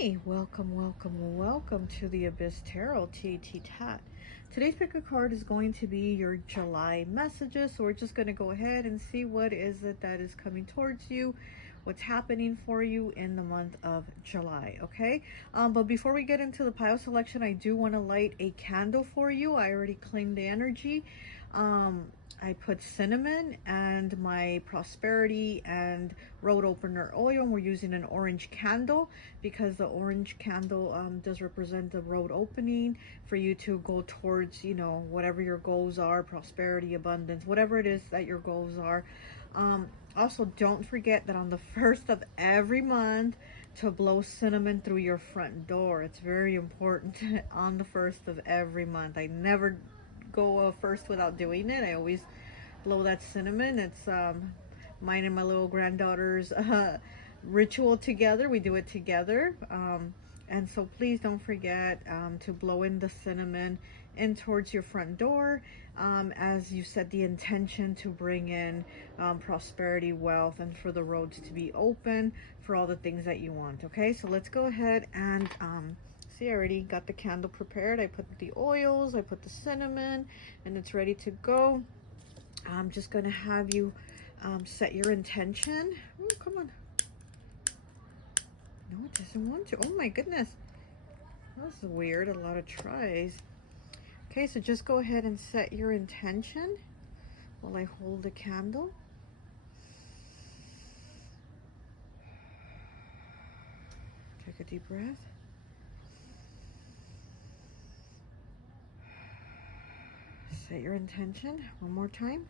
Hi, welcome to the Abyss Tarot T.A.T. Today's pick a card is going to be your July messages. So we're just going to go ahead and see what is it that is coming towards you, what's happening for you in the month of July, okay? But before we get into the pile selection, I do want to light a candle for you. I already claimed the energy. I put cinnamon and my prosperity and road opener oil, and we're using an orange candle because the orange candle does represent the road opening for you to go towards, you know, whatever your goals are, prosperity, abundance, whatever it is that your goals are. Also, don't forget that on the 1st of every month to blow cinnamon through your front door. It's very important on the 1st of every month. I never go first without doing it. I always blow that cinnamon. It's mine and my little granddaughter's ritual together. We do it together. And so please don't forget to blow in the cinnamon in towards your front door as you set the intention to bring in prosperity, wealth, and for the roads to be open for all the things that you want. Okay, so let's go ahead and see, I already got the candle prepared. I put the oils, I put the cinnamon, and it's ready to go. I'm just going to have you set your intention. Oh, come on. No, it doesn't want to. Oh my goodness. That's weird. A lot of tries. Okay, so just go ahead and set your intention while I hold the candle. Take a deep breath. Set your intention one more time.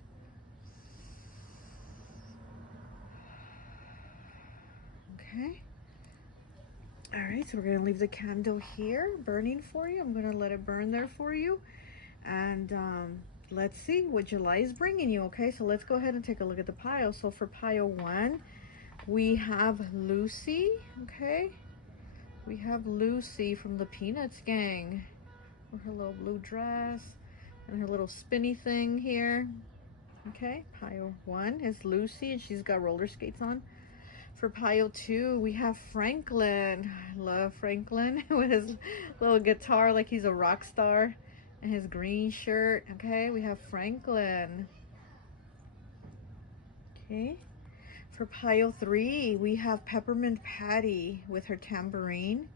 Okay. All right, so we're going to leave the candle here burning for you. I'm going to let it burn there for you. And let's see what July is bringing you. Okay, so let's go ahead and take a look at the pile. So for pile 1, we have Lucy. Okay, we have Lucy from the Peanuts gang with her little blue dress and her little spinny thing here. Okay, pile 1 is Lucy, and she's got roller skates on. For pile 2, we have Franklin. I love Franklin with his little guitar like he's a rock star and his green shirt. Okay, we have Franklin. Okay, for pile 3, we have Peppermint Patty with her tambourine.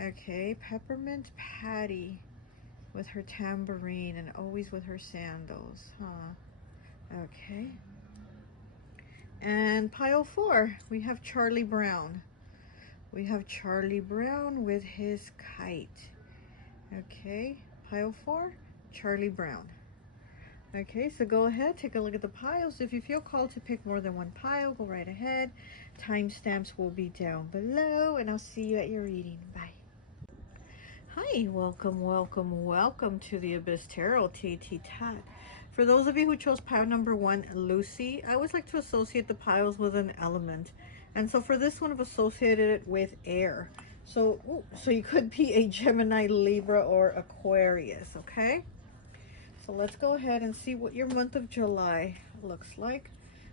Okay, Peppermint Patty with her tambourine and always with her sandals, huh? Okay. And pile 4, we have Charlie Brown. We have Charlie Brown with his kite. Okay, pile 4, Charlie Brown. Okay, so go ahead, take a look at the piles. If you feel called to pick more than one pile, go right ahead. Timestamps will be down below, and I'll see you at your reading. Bye. Hi, welcome to the Abyss Tarot T.A.T. For those of you who chose pile number 1, Lucy, I always like to associate the piles with an element. And so for this one, I've associated it with air. So you could be a Gemini, Libra, or Aquarius, okay? So let's go ahead and see what your month of July looks like.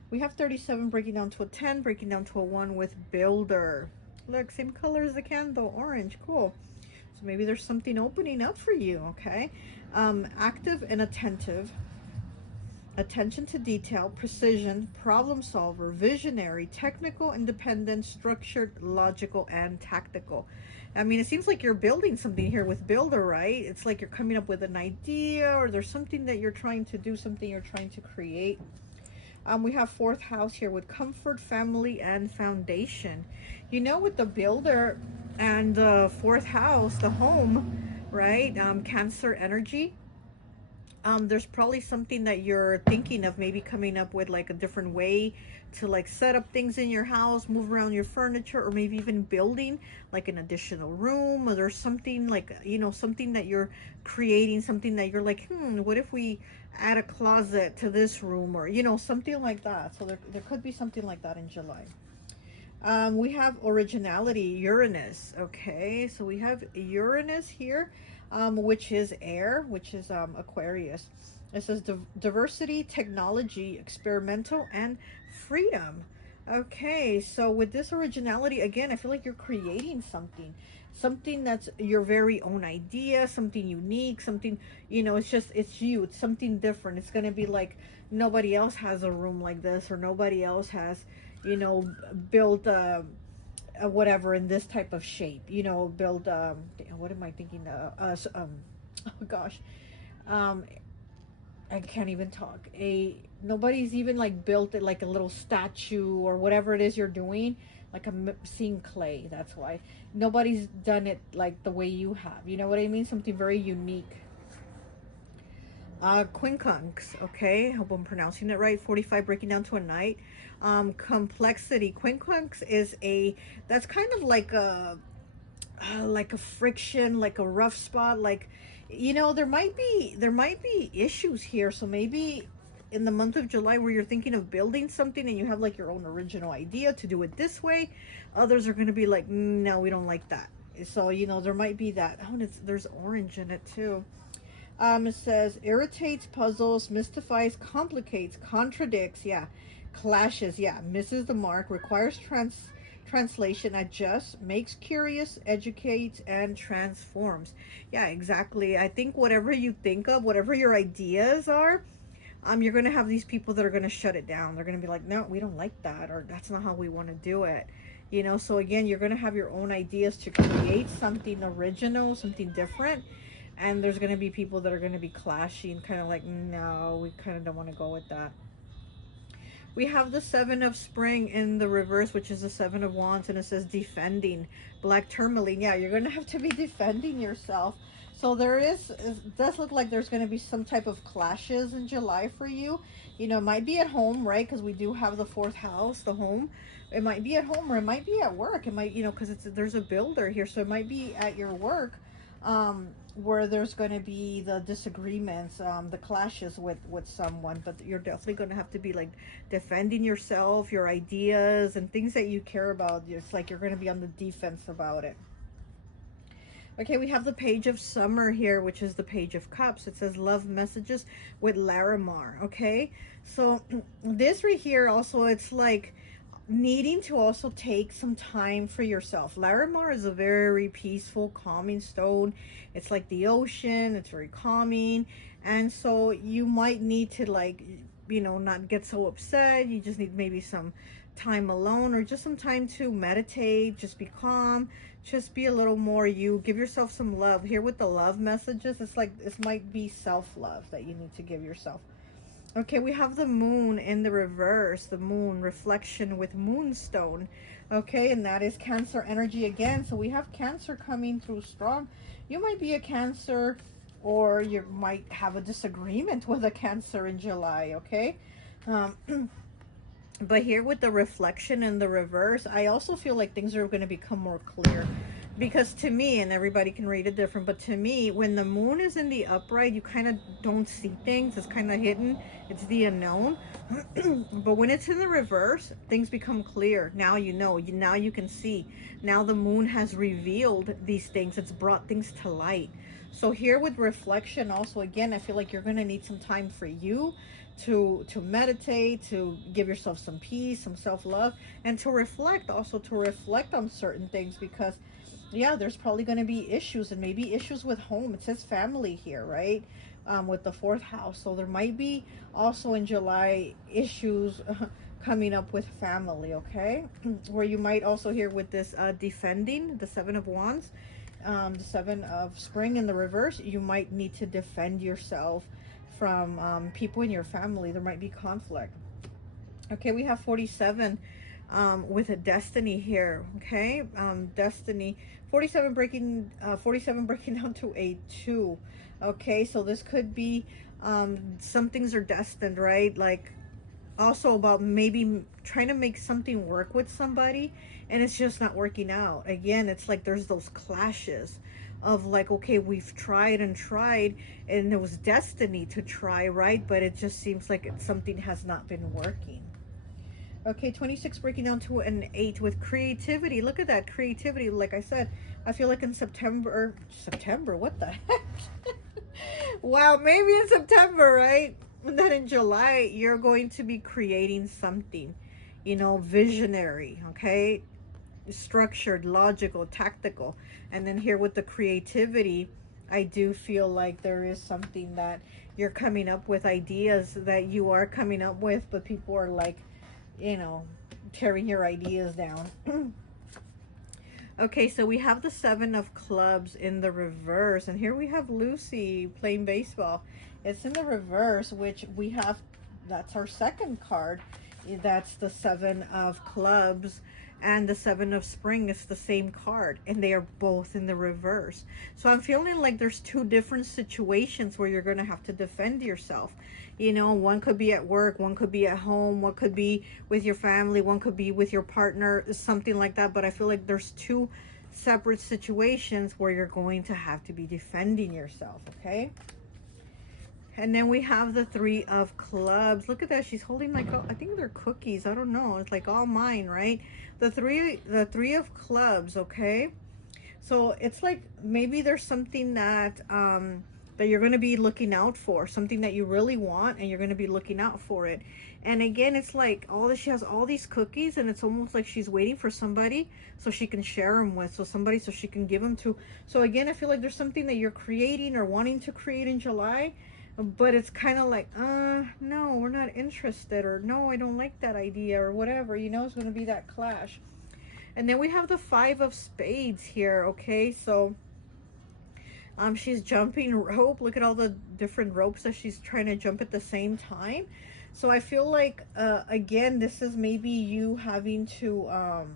We have 37 breaking down to a 10, breaking down to a 1 with Builder. Look, same color as the candle, orange, cool. So maybe there's something opening up for you, okay? Active and attentive. Attention to detail, precision, problem solver, visionary, technical, independent, structured, logical, and tactical. I mean, it seems like you're building something here with Builder, right? It's like you're coming up with an idea, or there's something that you're trying to do, something you're trying to create. We have 4th house here with comfort, family, and foundation. You know, with the Builder and the 4th house, the home, right? Cancer energy. There's probably something that you're thinking of, maybe coming up with like a different way to like set up things in your house, move around your furniture, or maybe even building like an additional room, or there's something like, you know, something that you're creating, something that you're like, what if we add a closet to this room, or, you know, something like that. So there could be something like that in July. We have originality, Uranus. Okay, so we have Uranus here, which is air, which is Aquarius. It says diversity, technology, experimental, and freedom. Okay, so with this originality, again, I feel like you're creating something. Something that's your very own idea, something unique, something, you know, it's just, it's you. It's something different. It's going to be like nobody else has a room like this, or nobody else has, you know, built whatever in this type of shape, you know, build, what am I thinking? Oh gosh. Um, I can't even talk. Nobody's even like built it like a little statue or whatever it is you're doing. Like I'm seeing clay. That's why nobody's done it like the way you have. You know what I mean? Something very unique. Quincunx. Okay, hope I'm pronouncing it right. 45 breaking down to a knight. Complexity. Quincunx is that's kind of like a friction, like a rough spot, like, you know, there might be issues here. So maybe in the month of July where you're thinking of building something and you have like your own original idea to do it this way, others are going to be like, no, we don't like that. So, you know, there might be that. Oh, and there's orange in it too. It says irritates, puzzles, mystifies, complicates, contradicts, yeah, clashes, yeah, misses the mark, requires translation, adjusts, makes curious, educates, and transforms. Yeah, exactly. I think whatever you think of, whatever your ideas are, you're gonna have these people that are gonna shut it down. They're gonna be like, no, we don't like that, or that's not how we want to do it. You know, so again, you're gonna have your own ideas to create something original, something different, and there's going to be people that are going to be clashing, kind of like, no, we kind of don't want to go with that. We have the Seven of Spring in the reverse, which is the Seven of Wands, and it says defending. Black tourmaline. Yeah, you're going to have to be defending yourself. So it does look like there's going to be some type of clashes in July for you. You know, it might be at home, right? Because we do have the fourth house, the home. It might be at home, or it might be at work. It might, you know, because there's a builder here, so it might be at your work. Where there's going to be the disagreements, the clashes with someone, but you're definitely going to have to be like defending yourself, your ideas, and things that you care about. It's like you're going to be on the defense about it. Okay, we have the Page of Summer here, which is the Page of Cups. It says love messages with Larimar. Okay, so this right here also, it's like needing to also take some time for yourself. Larimar is a very peaceful, calming stone. It's like the ocean. It's very calming. And so you might need to, like, you know, not get so upset. You just need maybe some time alone, or just some time to meditate, just be calm, just be a little more you. Give yourself some love. Here with the love messages, it's like this might be self-love that you need to give yourself. Okay, we have the moon in the reverse, the moon reflection with moonstone. Okay, and that is Cancer energy again. So we have Cancer coming through strong. You might be a Cancer, or you might have a disagreement with a Cancer in July, okay? But here with the reflection in the reverse, I also feel like things are going to become more clear. Because to me, and everybody can read it different, but to me, when the moon is in the upright, you kind of don't see things. It's kind of hidden. It's the unknown. But when it's in the reverse, things become clear. Now you know. Now you can see. Now the moon has revealed these things. It's brought things to light. So here with reflection also, again, I feel like you're going to need some time for you to meditate, to give yourself some peace, some self-love, and to reflect, also to reflect on certain things, because yeah, there's probably going to be issues, and maybe issues with home. It says family here, right? With the fourth house. So there might be also in July issues coming up with family, okay? Where you might also hear with this defending, the Seven of Wands, the Seven of Spring in the reverse, you might need to defend yourself from people in your family. There might be conflict. Okay, we have 47 with a destiny here. Okay, destiny 47 breaking down to a 2. Okay, so this could be some things are destined, right? Like also about maybe trying to make something work with somebody and it's just not working out. Again, it's like there's those clashes of like, okay, we've tried and tried and it was destiny to try, right? But it just seems like something has not been working. Okay, 26 breaking down to an 8 with creativity. Look at that creativity. Like I said, I feel like in September, what the heck? Wow, maybe in September, right? And then in July, you're going to be creating something. you know, visionary, okay? Structured, logical, tactical. And then here with the creativity, I do feel like there is something that you're coming up with, ideas that you are coming up with, but people are like, you know, tearing your ideas down. Okay, so we have the 7 of Clubs in the reverse, and here we have Lucy playing baseball. It's in the reverse, which we have, that's our second card. That's the 7 of Clubs, and the 7 of Spring is the same card, and they are both in the reverse. So I'm feeling like there's two different situations where you're going to have to defend yourself. You know, one could be at work, one could be at home, one could be with your family, one could be with your partner, something like that. But I feel like there's two separate situations where you're going to have to be defending yourself, okay? And then we have the 3 of Clubs. Look at that. She's holding like, I think they're cookies. I don't know. It's like all mine, right? The three of Clubs, okay? So it's like maybe there's something that that you're going to be looking out for, something that you really want, and you're going to be looking out for it. And again, it's like all this, she has all these cookies, and it's almost like she's waiting for somebody so she can share them with, so she can give them to. So again, I feel like there's something that you're creating or wanting to create in July, but it's kind of like, no, we're not interested, or no, I don't like that idea, or whatever, you know. It's going to be that clash. And then we have the 5 of Spades here, okay? So she's jumping rope. Look at all the different ropes that she's trying to jump at the same time. So I feel like, again, this is maybe you having to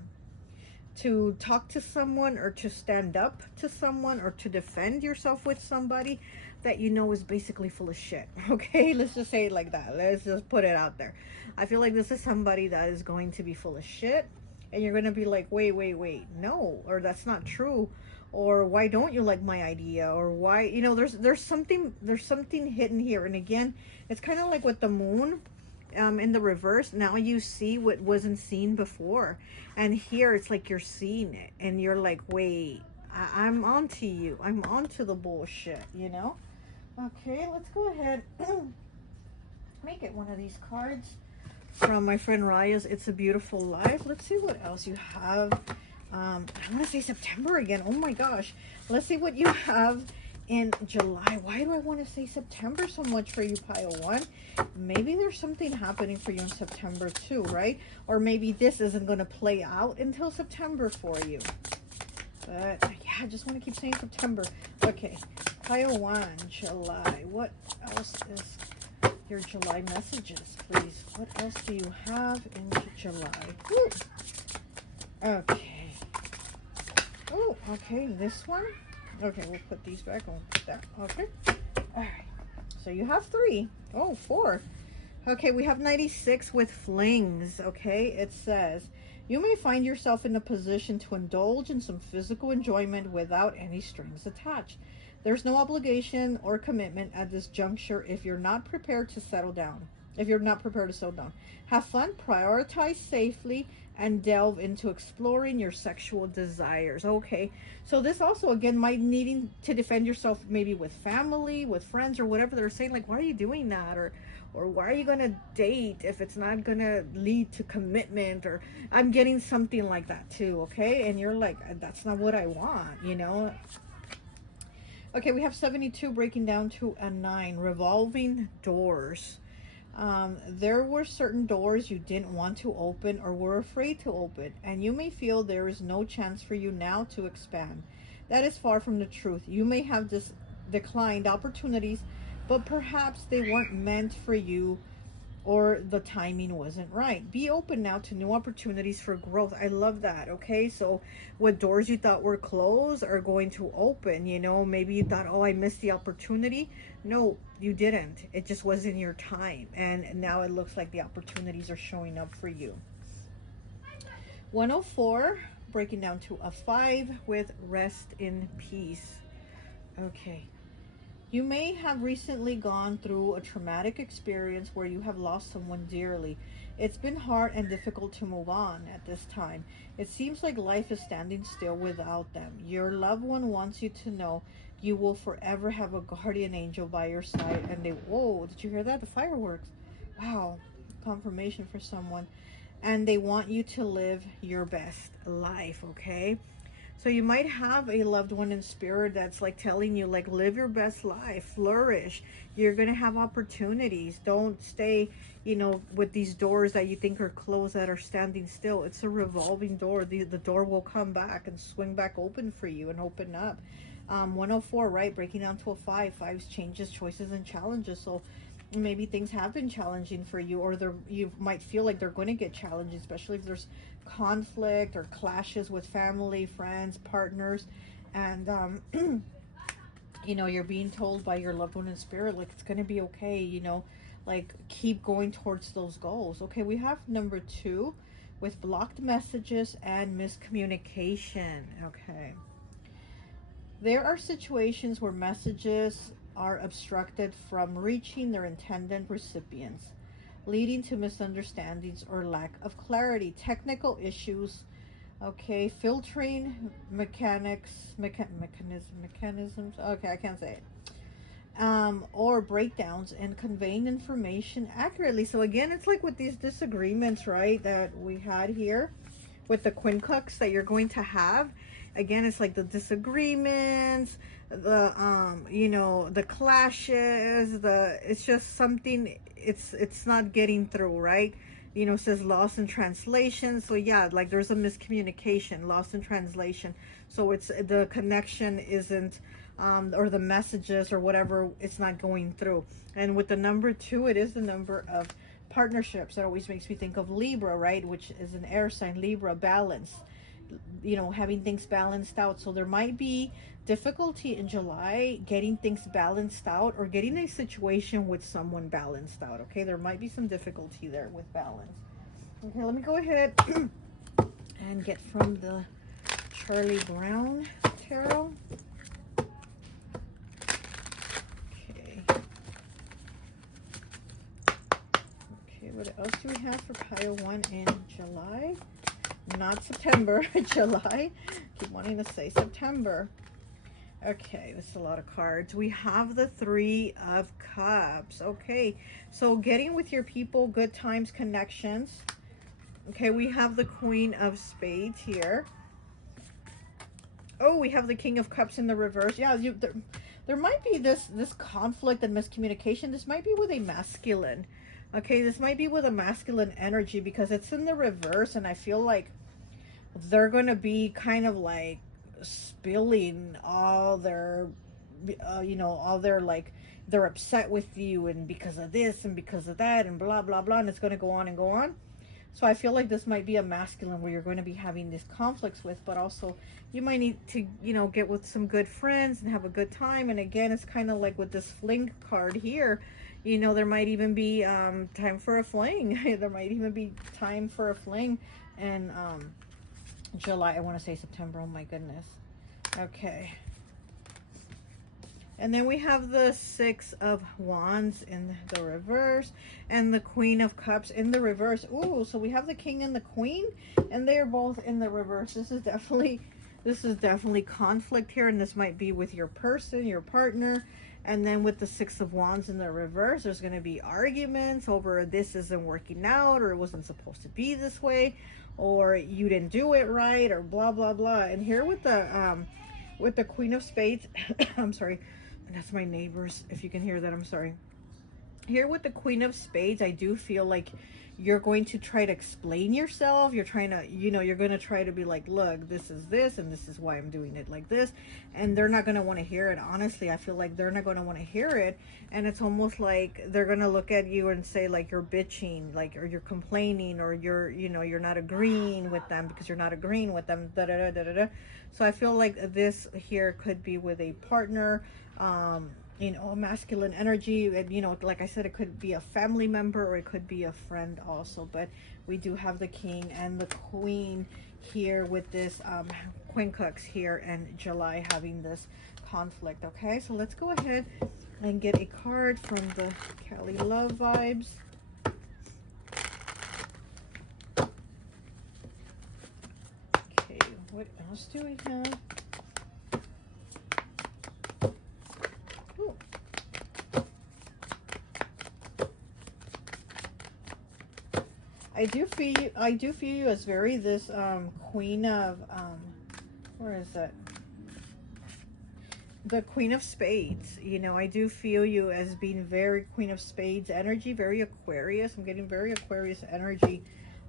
talk to someone, or to stand up to someone, or to defend yourself with somebody that you know is basically full of shit, okay? Let's just say it like that. Let's just put it out there. I feel like this is somebody that is going to be full of shit, and you're going to be like, wait, no, or that's not true, or why don't you like my idea, or why, you know, there's something hidden here. And again, it's kind of like with the Moon in the reverse. Now you see what wasn't seen before, and here it's like you're seeing it, and you're like, wait, I'm onto you, I'm onto the bullshit, you know. Okay, let's go ahead make it one of these cards from my friend Raya's It's a Beautiful Life. Let's see what else you have. I want to say September again. Oh my gosh. Let's see what you have in July. Why do I want to say September so much for you, Pile 1? Maybe there's something happening for you in September too, right? Or maybe this isn't going to play out until September for you. But yeah, I just want to keep saying September. Okay, Pile 1, July. What else is your July messages, please? What else do you have in July? Woo. Okay. Oh, okay, this one. Okay, we'll put these back. We'll put that. Okay. All right. So you have 3. Oh, 4. Okay, we have 96 with flings. Okay, it says, you may find yourself in a position to indulge in some physical enjoyment without any strings attached. There's no obligation or commitment at this juncture if you're not prepared to settle down. If you're not prepared to settle down. Have fun, prioritize safely, and delve into exploring your sexual desires. Okay, so this also, again, might needing to defend yourself maybe with family, with friends, or whatever. They're saying like, why are you doing that? Or why are you going to date if it's not going to lead to commitment? Or I'm getting something like that too, okay? And you're like, that's not what I want, you know? Okay, we have 72 breaking down to a 9. Revolving doors. There were certain doors you didn't want to open or were afraid to open, and you may feel there is no chance for you now to expand. That is far from the truth. You may have declined opportunities, but perhaps they weren't meant for you, or the timing wasn't right. Be open now to new opportunities for growth. I love that. Okay, so what doors you thought were closed are going to open. You know, maybe you thought, oh, I missed the opportunity. No, you didn't. It just wasn't your time, and now it looks like the opportunities are showing up for you. 104 breaking down to a 5 with rest in peace. Okay, you may have recently gone through a traumatic experience where you have lost someone dearly. It's been hard and difficult to move on at this time. It seems like life is standing still without them. Your loved one wants you to know you will forever have a guardian angel by your side. And they, whoa, did you hear that? The fireworks. Wow, confirmation for someone. and they want you to live your best life, okay? So you might have a loved one in spirit that's like telling you, like, live your best life, flourish. You're going to have opportunities. Don't stay, you know, with these doors that you think are closed that are standing still. It's a revolving door. The door will come back and swing back open for you and open up. 104, right? Breaking down to a 5. 5's changes, choices, and challenges. So maybe things have been challenging for you, or you might feel like they're going to get challenging, especially if there's conflict or clashes with family, friends, partners, and you know, you're being told by your loved one in spirit, like, it's going to be okay, you know, like, keep going towards those goals. Okay, we have number 2 with blocked messages and miscommunication. Okay, there are situations where messages are obstructed from reaching their intended recipients, leading to misunderstandings or lack of clarity. Technical issues, okay, filtering mechanisms, okay, I can't say it, or breakdowns in conveying information accurately. So again, it's like with these disagreements, right, that we had here with the quincux that you're going to have. Again, it's like the disagreements, the you know, the clashes, it's just something, it's not getting through, right? You know, it says lost in translation. So yeah, like there's a miscommunication, lost in translation. So it's the connection isn't or the messages or whatever, it's not going through. And with the number 2, it is the number of partnerships. That always makes me think of Libra, right, which is an air sign. Libra, balance, you know, having things balanced out. So there might be difficulty in July getting things balanced out, or getting a situation with someone balanced out. Okay, there might be some difficulty there with balance. Okay, let me go ahead and get from the Charlie Brown tarot. What else do we have for pile 1 in July? Not September, July. Keep wanting to say September. Okay, this is a lot of cards. We have the 3 of Cups. Okay, so getting with your people, good times, connections. Okay, we have the Queen of Spades here. Oh, we have the King of Cups in the reverse. Yeah, there might be this conflict and miscommunication. This might be with a masculine. Okay, this might be with a masculine energy, because it's in the reverse, and I feel like they're going to be kind of like spilling all their, you know, all their, like, they're upset with you, and because of this and because of that and blah, blah, blah, and it's going to go on and go on. So I feel like this might be a masculine where you're going to be having these conflicts with, but also you might need to, you know, get with some good friends and have a good time. And again, it's kind of like with this fling card here, you know, there might even be time for a fling. There might even be time for a fling. And July, I want to say September, oh my goodness. Okay. And then we have the 6 of Wands in the reverse, and the Queen of Cups in the reverse. Ooh, so we have the King and the Queen, and they are both in the reverse. This is definitely conflict here, and this might be with your person, your partner. And then with the 6 of Wands in the reverse, there's going to be arguments over this isn't working out, or it wasn't supposed to be this way, or you didn't do it right, or blah, blah, blah. And here with the Queen of Spades, I'm sorry, that's my neighbors. If you can hear that, I'm sorry. Here with the Queen of Spades, I do feel like you're going to try to explain yourself. You're trying to, you know, you're going to try to be like, look, this is this, and this is why I'm doing it like this. And they're not going to want to hear it. Honestly, I feel like they're not going to want to hear it. And it's almost like they're going to look at you and say, like, you're bitching, like, or you're complaining, or you're, you know, you're not agreeing with them because you're not agreeing with them. Da, da, da, da, da, da. So I feel like this here could be with a partner, you know, a masculine energy. And, you know, like I said, it could be a family member, or it could be a friend also. But we do have the King and the Queen here with this quincux here, and July having this conflict. Okay, so let's go ahead and get a card from the Cali Love Vibes. Okay, what else do we have? I do feel you as very this queen of where is that? The Queen of Spades. You know, I do feel you as being very Queen of Spades energy, very Aquarius. I'm getting very Aquarius energy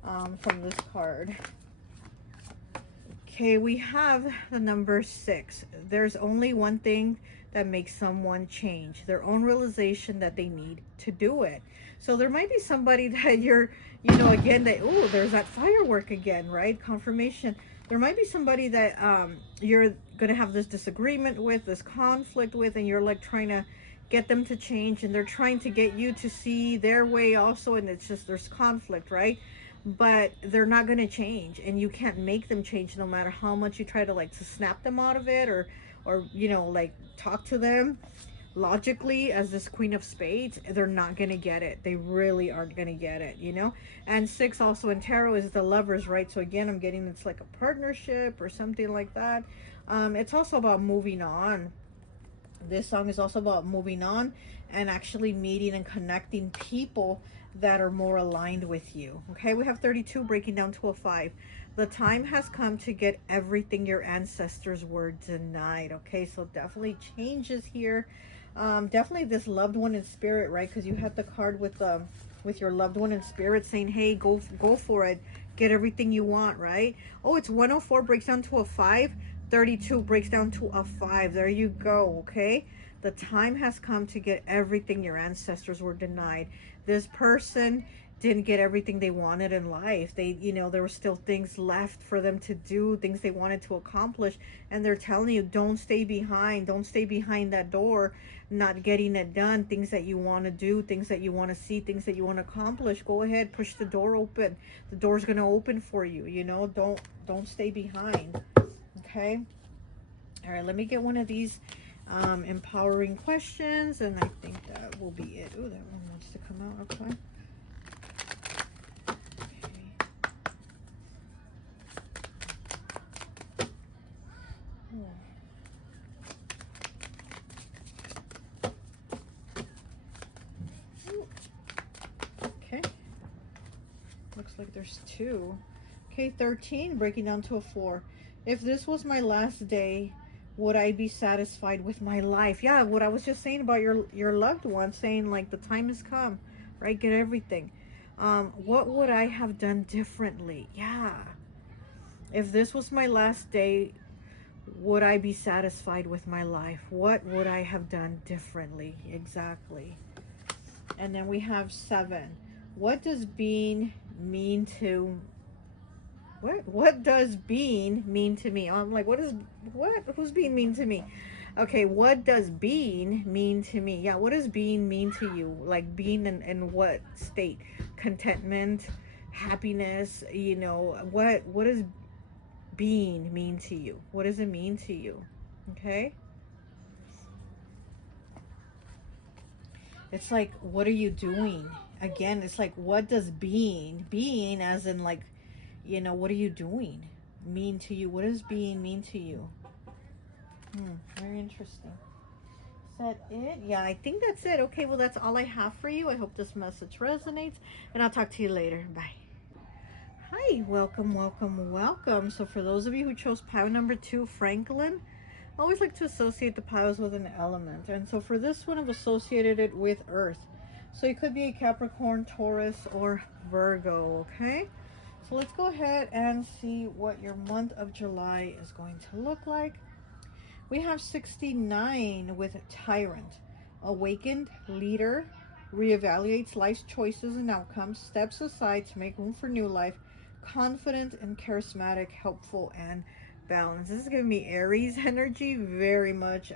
from this card. Okay, we have the number 6. There's only one thing that makes someone change, their own realization that they need to do it. So there might be somebody that you're, you know, again, that, oh, there's that firework again, right? Confirmation. There might be somebody that you're going to have this disagreement with, this conflict with, and you're like trying to get them to change, and they're trying to get you to see their way also, and it's just there's conflict, right? But they're not going to change, and you can't make them change no matter how much you try to like to snap them out of it, or you know, like talk to them logically as this Queen of Spades. They're not going to get it. They really aren't going to get it, you know. And 6 also in tarot is the Lovers, right? So again, I'm getting it's like a partnership or something like that. It's also about moving on. This song is also about moving on and actually meeting and connecting people that are more aligned with you. Okay, we have 32 breaking down to a 5. The time has come to get everything your ancestors were denied. Okay, so definitely changes here. Definitely this loved one in spirit, right? Because you had the card with your loved one in spirit saying, hey, go for it, get everything you want, right? Oh, it's 104 breaks down to a 5. 32 breaks down to a 5. There you go. Okay, the time has come to get everything your ancestors were denied. This person didn't get everything they wanted in life. They, you know, there were still things left for them to do, things they wanted to accomplish, and they're telling you, don't stay behind, don't stay behind that door, not getting it done. Things that you want to do, things that you want to see, things that you want to accomplish, go ahead, push the door open. The door's going to open for you, you know. Don't stay behind. Okay, all right, let me get one of these empowering questions, and I think that will be it. Oh, that one wants to come out. Okay. Okay, looks like there's 2. Okay, 13 breaking down to a 4. If this was my last day, would I be satisfied with my life? Yeah, what I was just saying about your loved one, saying like the time has come, right? Get everything. What would I have done differently? Yeah. If this was my last day, would I be satisfied with my life? What would I have done differently? Exactly. And then we have 7. What does being mean to what does being mean to me? I'm like, who's being mean to me? Okay, what does being mean to me? Yeah, what does being mean to you? Like being in what state? Contentment, happiness, you know, what does being mean to you? What does it mean to you? Okay? It's like, what are you doing? Again, it's like, what does being as in like, you know, what are you doing mean to you? What does being mean to you? Very interesting. Is that it? Yeah, I think that's it. Okay, well, that's all I have for you. I hope this message resonates, and I'll talk to you later. Bye. Hi, welcome, welcome, welcome. So for those of you who chose pile number 2, Franklin, I always like to associate the piles with an element. And so for this one, I've associated it with Earth. So it could be a Capricorn, Taurus, or Virgo, okay? So let's go ahead and see what your month of July is going to look like. We have 69 with Tyrant. Awakened, leader, reevaluates life's choices and outcomes, steps aside to make room for new life, confident and charismatic, helpful, and balanced. This is giving me Aries energy, very much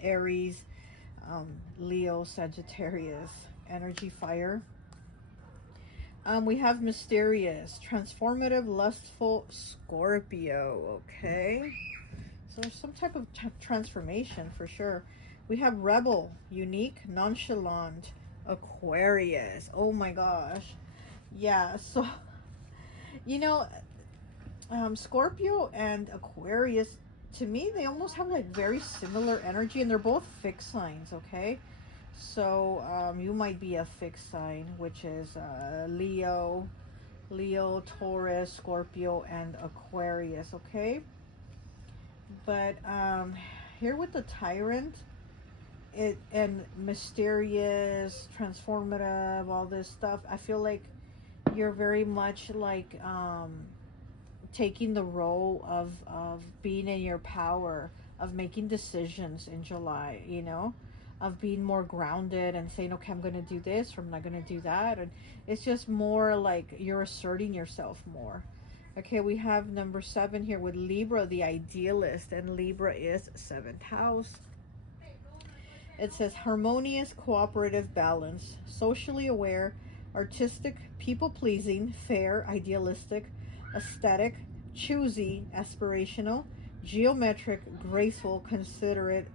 Aries, Leo, Sagittarius energy, fire. We have mysterious, transformative, lustful, Scorpio. Okay, so there's some type of transformation for sure. We have rebel, unique, nonchalant, Aquarius. Oh my gosh. Yeah, so you know, Scorpio and Aquarius, to me, they almost have like very similar energy, and they're both fixed signs. Okay, so you might be a fixed sign, which is Leo, Leo, Taurus, Scorpio, and Aquarius, okay? But here with the Tyrant, and mysterious, transformative, all this stuff, I feel like you're very much like taking the role of being in your power, of making decisions in July, you know, of being more grounded and saying, okay, I'm going to do this or I'm not going to do that. And it's just more like you're asserting yourself more. Okay, we have number 7 here with Libra, the idealist, and Libra is 7th house. It says harmonious, cooperative, balance, socially aware, artistic, people-pleasing, fair, idealistic, aesthetic, choosy, aspirational, geometric, graceful, considerate,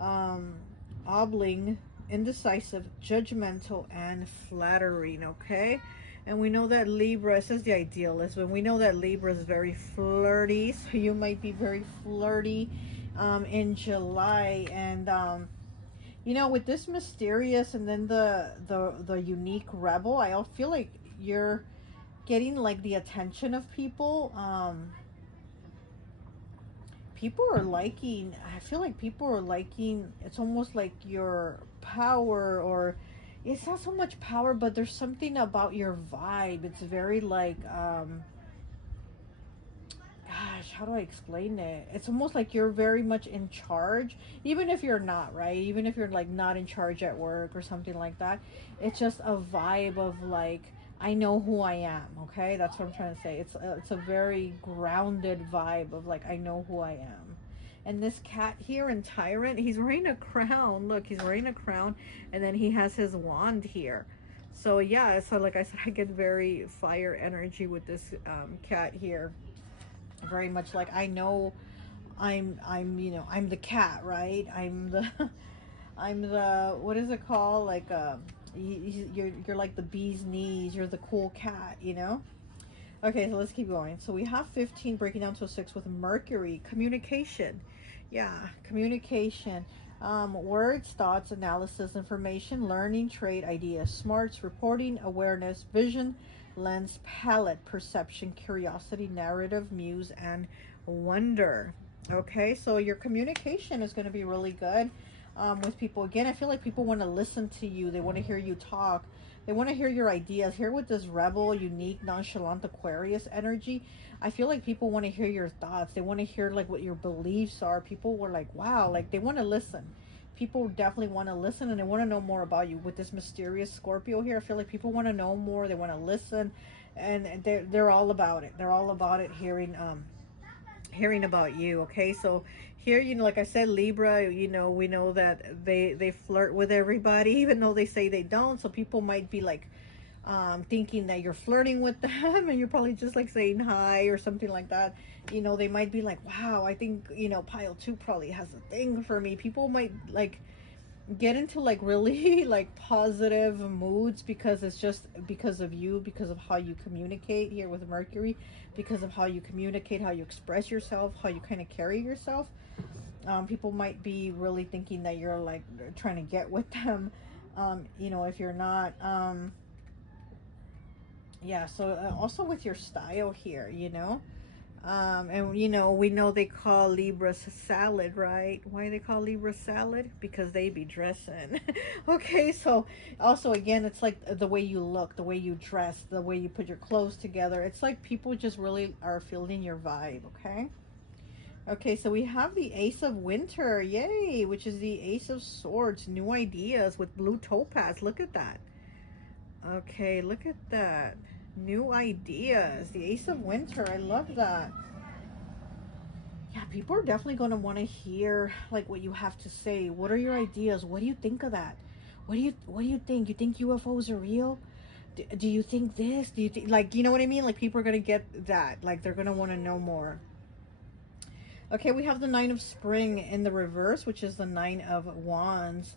obling, indecisive, judgmental, and flattering, okay? And we know that Libra, it says the idealist, but we know that Libra is very flirty, so you might be very flirty in July. And you know, with this mysterious and then the unique rebel, I feel like you're getting like the attention of people. People are liking, I feel like people are liking, it's almost like your power, or it's not so much power, but there's something about your vibe. It's very like, gosh, how do I explain it? It's almost like you're very much in charge, even if you're not, right? Even if you're like not in charge at work or something like that. It's just a vibe of like, I know who I am, okay? That's what I'm trying to say. It's a very grounded vibe of like, I know who I am. And this cat here in Tyrant, he's wearing a crown. Look, he's wearing a crown, and then he has his wand here. So yeah, so like I said, I get very fire energy with this cat here. Very much like, I know I'm you know, I'm the cat, right? I'm the what is it called, like you're like the bee's knees, you're the cool cat, you know. Okay, so let's keep going. So we have 15 breaking down to a 6 with Mercury, communication. Yeah, communication, words, thoughts, analysis, information, learning, trade, ideas, smarts, reporting, awareness, vision, lens, palette, perception, curiosity, narrative, muse, and wonder. Okay, so your communication is going to be really good with people. Again, I feel like people want to listen to you. They want to hear you talk. They want to hear your ideas. Here with this rebel, unique, nonchalant Aquarius energy, I feel like people want to hear your thoughts. They want to hear like what your beliefs are. People were like, wow, like they want to listen. People definitely want to listen, and they want to know more about you. With this mysterious Scorpio here, I feel like people want to know more. They want to listen, and they're all about it. They're all about it, hearing about you. Okay, so here, you know, like I said, Libra, you know, we know that they flirt with everybody, even though they say they don't. So people might be like thinking that you're flirting with them, and you're probably just like saying hi or something like that. You know, they might be like, wow, I think, you know, pile 2 probably has a thing for me. People might like get into like really like positive moods because it's just because of you, because of how you communicate here with Mercury, because of how you communicate, how you express yourself, how you kind of carry yourself. People might be really thinking that you're like trying to get with them, you know, if you're not. Yeah, so also with your style here, you know, and you know, we know they call Libras salad, right? Why they call Libra salad? Because they be dressing. Okay, so also again, it's like the way you look, the way you dress, the way you put your clothes together. It's like people just really are feeling your vibe, okay? Okay, so we have the Ace of Winter, yay, which is the Ace of Swords, new ideas with blue topaz. Look at that. Okay, look at that. New ideas. The Ace of Winter. I love that. Yeah, people are definitely going to want to hear like what you have to say. What are your ideas? What do you think of that? What do you think? You think UFOs are real? Do you think this? Do you think, like, you know what I mean? Like, people are going to get that. Like, they're going to want to know more. Okay, we have the Nine of Spring in the reverse, which is the Nine of Wands,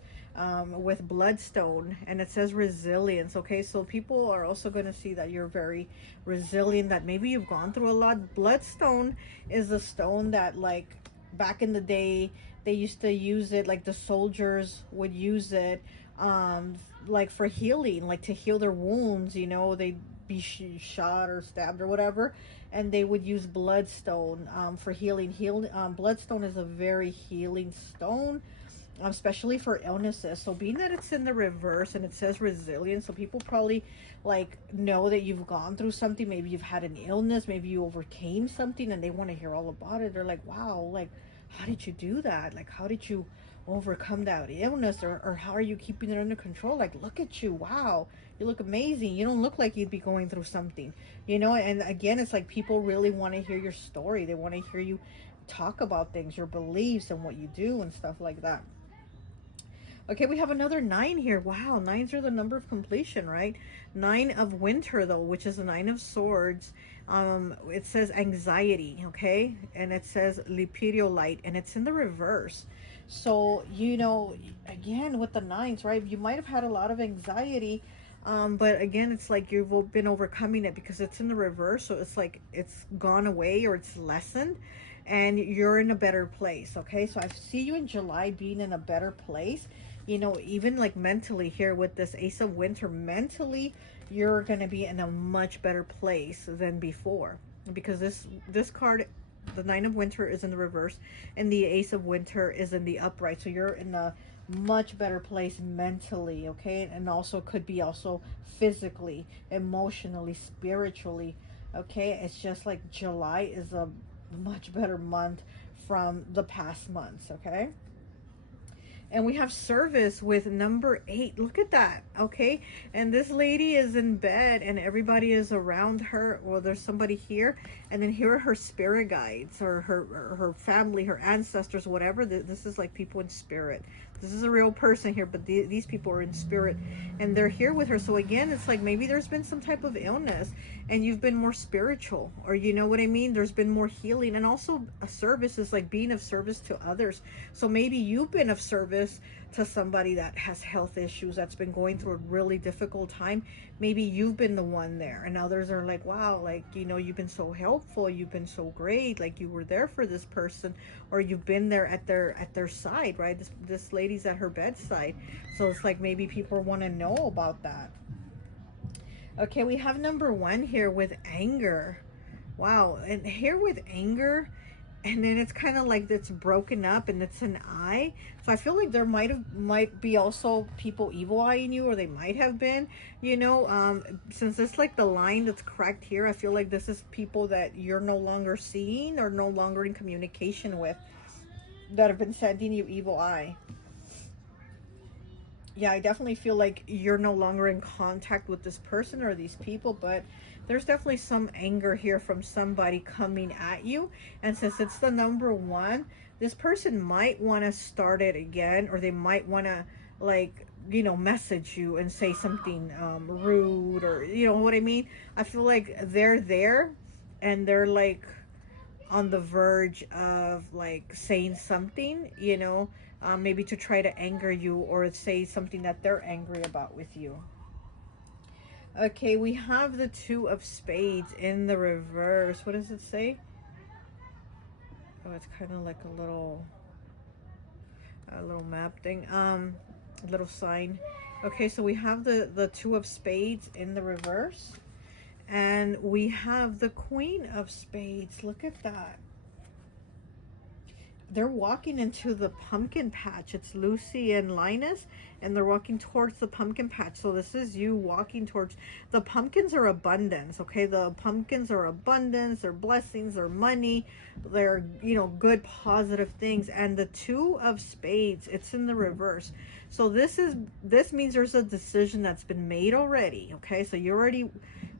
with Bloodstone, and it says resilience. Okay, so people are also going to see that you're very resilient, that maybe you've gone through a lot. Bloodstone is the stone that, like, back in the day, they used to use it, like the soldiers would use it like for healing, like to heal their wounds, you know, they'd be shot or stabbed or whatever, and they would use bloodstone for healing. Bloodstone is a very healing stone, especially for illnesses. So being that it's in the reverse and it says resilience, so people probably like know that you've gone through something. Maybe you've had an illness, maybe you overcame something, and they want to hear all about it. They're like, wow, like, how did you do that? Like, how did you overcome that illness, or how are you keeping it under control? Like, look at you, wow, you look amazing. You don't look like you'd be going through something, you know. And again, it's like people really want to hear your story. They want to hear you talk about things, your beliefs, and what you do and stuff like that. Okay, we have another 9 here. Wow, 9s are the number of completion, right? 9 of winter, though, which is the 9 of swords. It says anxiety, okay? And it says light, and it's in the reverse. So, you know, again, with the 9s, right? You might have had a lot of anxiety, but again, it's like you've been overcoming it because it's in the reverse. So it's like it's gone away or it's lessened, and you're in a better place, okay? So I see you in July being in a better place, you know, even like mentally here with this Ace of Winter. Mentally, you're going to be in a much better place than before, because this card, the 9 of Winter, is in the reverse and the Ace of Winter is in the upright. So you're in a much better place mentally, okay? And also could be also physically, emotionally, spiritually, okay? It's just like July is a much better month from the past months, okay? And we have service with number 8. Look at that, okay? And this lady is in bed and everybody is around her. Well, there's somebody here, and then here are her spirit guides, or her family, her ancestors, whatever. This is like people in spirit. This is a real person here, but these people are in spirit and they're here with her. So again, it's like maybe there's been some type of illness and you've been more spiritual, or you know what I mean? There's been more healing. And also a service is like being of service to others. So maybe you've been of service to somebody that has health issues, that's been going through a really difficult time. Maybe you've been the one there, and others are like, wow, like, you know, you've been so helpful, you've been so great, like you were there for this person, or you've been there at their side, right? This lady's at her bedside. So it's like maybe people want to know about that. Okay, we have number 1 here with anger. Wow, and here with anger, and then it's kind of like it's broken up and it's an eye. So I feel like there might be also people evil eyeing you, or they might have been, you know, since it's like the line that's cracked here. I feel like this is people that you're no longer seeing or no longer in communication with, that have been sending you evil eye. Yeah, I definitely feel like you're no longer in contact with this person or these people, but there's definitely some anger here from somebody coming at you. And since it's the number 1, this person might want to start it again, or they might want to, like, you know, message you and say something rude, or you know what I mean? I feel like they're there and they're like on the verge of like saying something, you know, maybe to try to anger you or say something that they're angry about with you. Okay, we have the 2 of spades in the reverse. What does it say? Oh, it's kind of like a little map thing, a little sign. Okay, so we have the 2 of spades in the reverse, and we have the Queen of Spades. Look at that. They're walking into the pumpkin patch. It's Lucy and Linus, and they're walking towards the pumpkin patch. So this is you walking towards the pumpkins. Are abundance, okay? The pumpkins are abundance, they're blessings, they're money, they're, you know, good positive things. And the 2 of spades, it's in the reverse. So this means there's a decision that's been made already, okay? So you already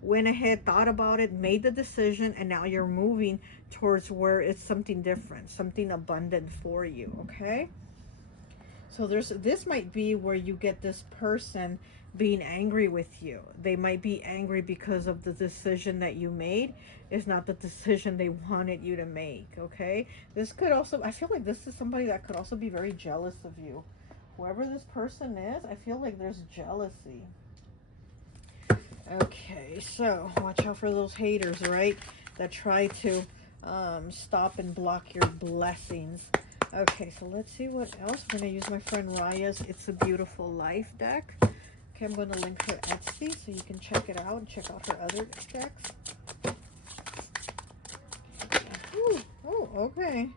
went ahead, thought about it, made the decision, and now you're moving towards where it's something different, something abundant for you, okay? So this might be where you get this person being angry with you. They might be angry because of the decision that you made. It's not the decision they wanted you to make, okay? This could also, I feel like this is somebody that could also be very jealous of you. Whoever this person is, I feel like there's jealousy. Okay, so watch out for those haters, right? That try to stop and block your blessings. Okay, so let's see what else. I'm going to use my friend Raya's It's a Beautiful Life deck. Okay, I'm going to link her Etsy so you can check it out and check out her other decks. Ooh, oh, okay.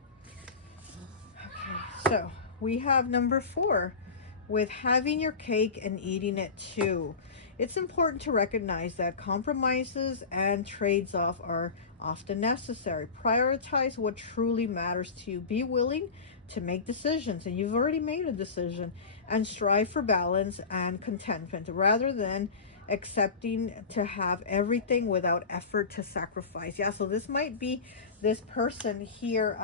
Okay, so we have number 4, with having your cake and eating it too. It's important to recognize that compromises and trades off are often necessary. Prioritize what truly matters to you. Be willing to make decisions, and you've already made a decision, and strive for balance and contentment rather than accepting to have everything without effort to sacrifice. Yeah, so this might be this person here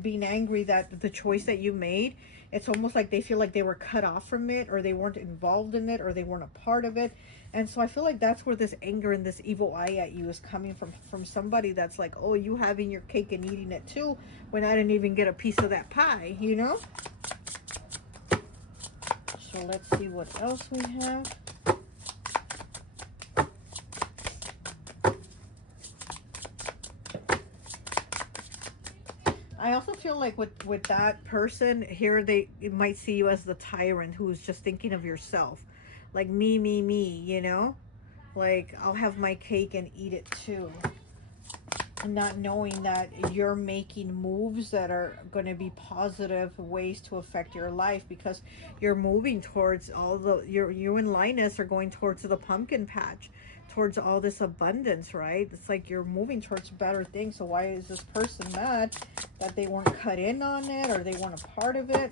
being angry that the choice that you made, it's almost like they feel like they were cut off from it, or they weren't involved in it, or they weren't a part of it. And so I feel like that's where this anger and this evil eye at you is coming from somebody that's like, oh, you having your cake and eating it too when I didn't even get a piece of that pie, you know? So let's see what else we have. I also feel like with that person here, they might see you as the tyrant who's just thinking of yourself. Like me, you know? Like, I'll have my cake and eat it too. Not knowing that you're making moves that are going to be positive ways to affect your life, because you're moving towards all the, you and Linus are going towards the pumpkin patch, towards all this abundance, right? It's like you're moving towards better things. So why is this person mad that they weren't cut in on it, or they weren't a part of it?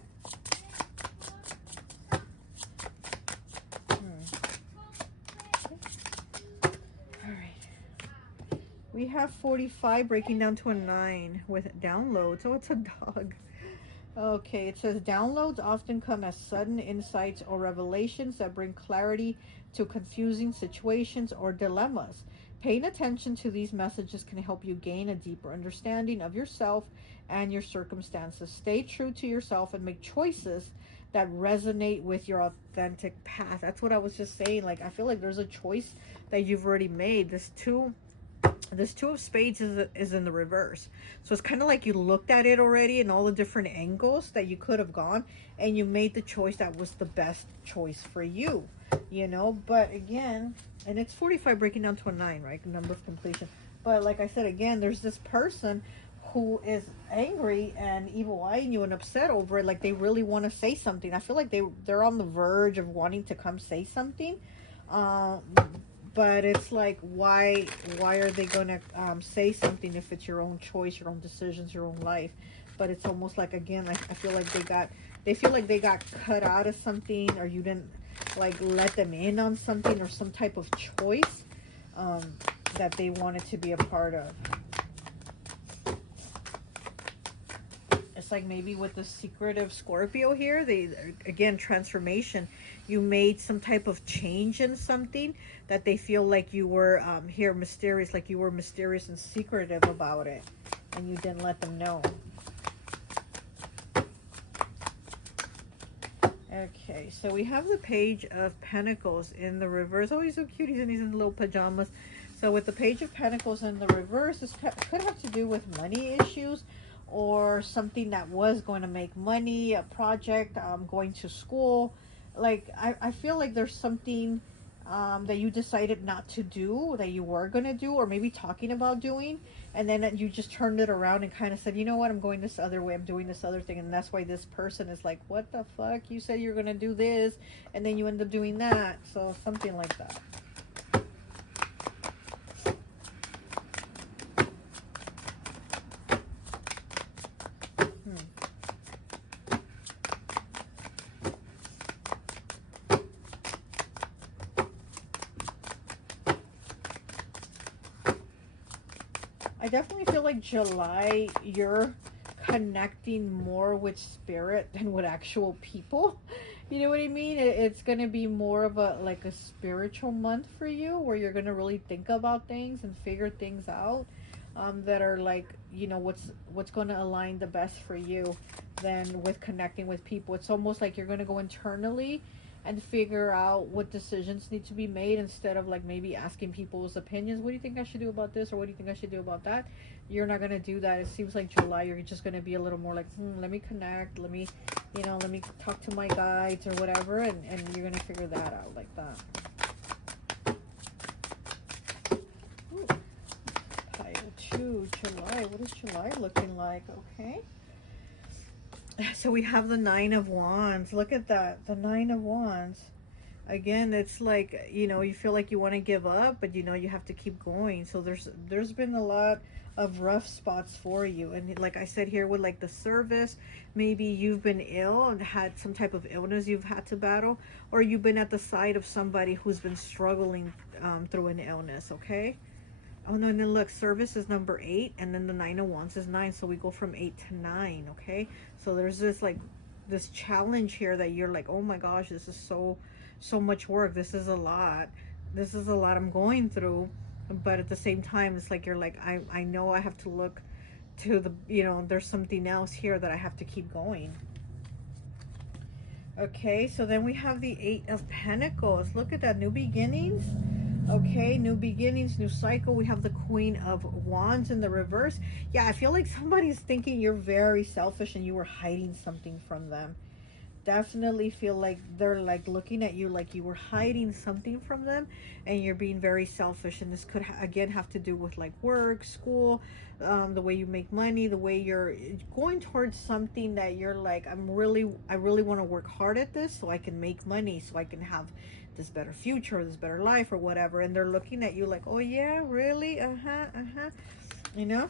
We have 45 breaking down to a 9 with downloads. Oh, it's a dog. Okay, it says downloads often come as sudden insights or revelations that bring clarity to confusing situations or dilemmas. Paying attention to these messages can help you gain a deeper understanding of yourself and your circumstances. Stay true to yourself and make choices that resonate with your authentic path. That's what I was just saying. Like, I feel like there's a choice that you've already made. This Two of Spades is in the reverse. So it's kind of like you looked at it already and all the different angles that you could have gone, and you made the choice that was the best choice for you, you know? But again, and it's 45 breaking down to a 9, right? Number of completion. But like I said, again, there's this person who is angry and evil eyeing you and upset over it. Like, they really want to say something. I feel like they're on the verge of wanting to come say something. But it's like, why are they gonna say something if it's your own choice, your own decisions, your own life? But it's almost like, again, I feel like they feel like they got cut out of something, or you didn't like let them in on something, or some type of choice that they wanted to be a part of. It's like maybe with the secretive Scorpio here, they, again, transformation. You made some type of change in something that they feel like you were here mysterious, like you were mysterious and secretive about it, and you didn't let them know. Okay, so we have the Page of Pentacles in the reverse. Oh, he's so cute. He's in these little pajamas. So with the Page of Pentacles in the reverse, this could have to do with money issues, or something that was going to make money, a project, going to school. Like, I feel like there's something that you decided not to do that you were going to do, or maybe talking about doing, and then you just turned it around and kind of said, you know what, I'm going this other way, I'm doing this other thing. And that's why this person is like, what the fuck, you said you're going to do this, and then you end up doing that. So something like that. I definitely feel like July, you're connecting more with spirit than with actual people. You know what I mean? It's going to be more of a, like, a spiritual month for you, where you're going to really think about things and figure things out that are like, you know, what's going to align the best for you than with connecting with people. It's almost like you're going to go internally and figure out what decisions need to be made, instead of like maybe asking people's opinions. What do you think I should do about this, or what do you think I should do about that? You're not going to do that. It seems like July, you're just going to be a little more like, let me connect, let me, you know, let me talk to my guides or whatever, and you're going to figure that out like that. Ooh. Pile 2, July. What is July looking like? Okay. So we have the 9 of Wands. Look at that. The 9 of Wands. Again, it's like, you know, you feel like you want to give up, but you know you have to keep going. So there's been a lot of rough spots for you. And like I said here with like the service, maybe you've been ill and had some type of illness you've had to battle, or you've been at the side of somebody who's been struggling through an illness, okay? Oh no, and then look, service is number 8, and then the 9 of Wands is 9, so we go from 8 to 9, okay? So there's this like this challenge here that you're like, oh my gosh, this is so much work. This is a lot. This is a lot I'm going through. But at the same time, it's like you're like, I know I have to look to the, you know, there's something else here that I have to keep going. Okay, so then we have the 8 of Pentacles. Look at that, new beginnings. Okay, new beginnings, new cycle. We have the Queen of Wands in the reverse. Yeah, I feel like somebody's thinking you're very selfish and you were hiding something from them. Definitely feel like they're like looking at you like you were hiding something from them, and you're being very selfish. And this could again have to do with like work, school, the way you make money, the way you're going towards something that you're like, I really want to work hard at this so I can make money, so I can have this better future, this better life, or whatever. And they're looking at you like, oh yeah, really, you know.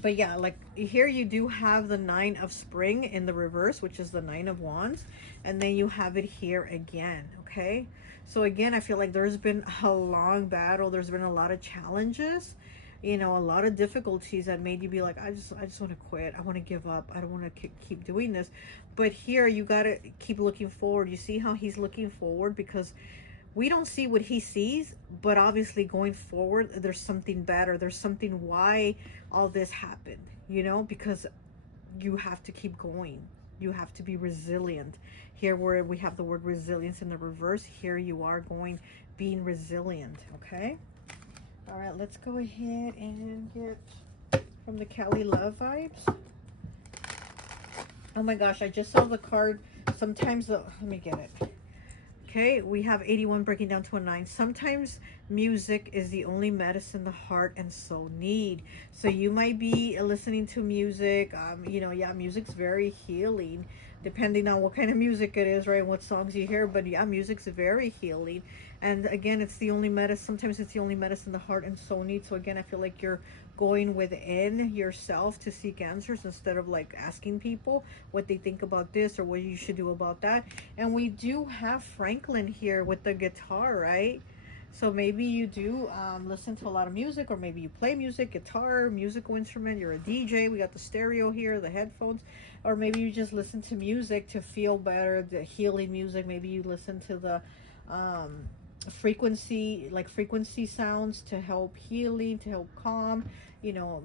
But yeah, like here you do have the 9 of Spring in the reverse, which is the 9 of Wands, and then you have it here again. Okay, so again, I feel like there's been a long battle. There's been a lot of challenges, you know, a lot of difficulties that made you be like, I just want to quit. I want to give up. I don't want to keep doing this. But here you got to keep looking forward. You see how he's looking forward, because we don't see what he sees, but obviously going forward, there's something better. There's something why all this happened, you know, because you have to keep going. You have to be resilient. Here where we have the word resilience in the reverse, here you are being resilient, okay? All right, let's go ahead and get from the Cali Love Vibes. Oh my gosh, I just saw the card. Sometimes, let me get it. Okay, we have 81 breaking down to a 9. Sometimes music is the only medicine the heart and soul need. So you might be listening to music. You know, yeah, music's very healing, depending on what kind of music it is, right? What songs you hear. But yeah, music's very healing. And again, it's the only medicine. Sometimes it's the only medicine the heart and soul need. So again, I feel like you're going within yourself to seek answers, instead of like asking people what they think about this or what you should do about that. And we do have Franklin here with the guitar, right? So maybe you do listen to a lot of music, or maybe you play music, guitar, musical instrument, you're a DJ. We got the stereo here, the headphones. Or maybe you just listen to music to feel better, the healing music. Maybe you listen to the frequency sounds to help healing, to help calm, you know,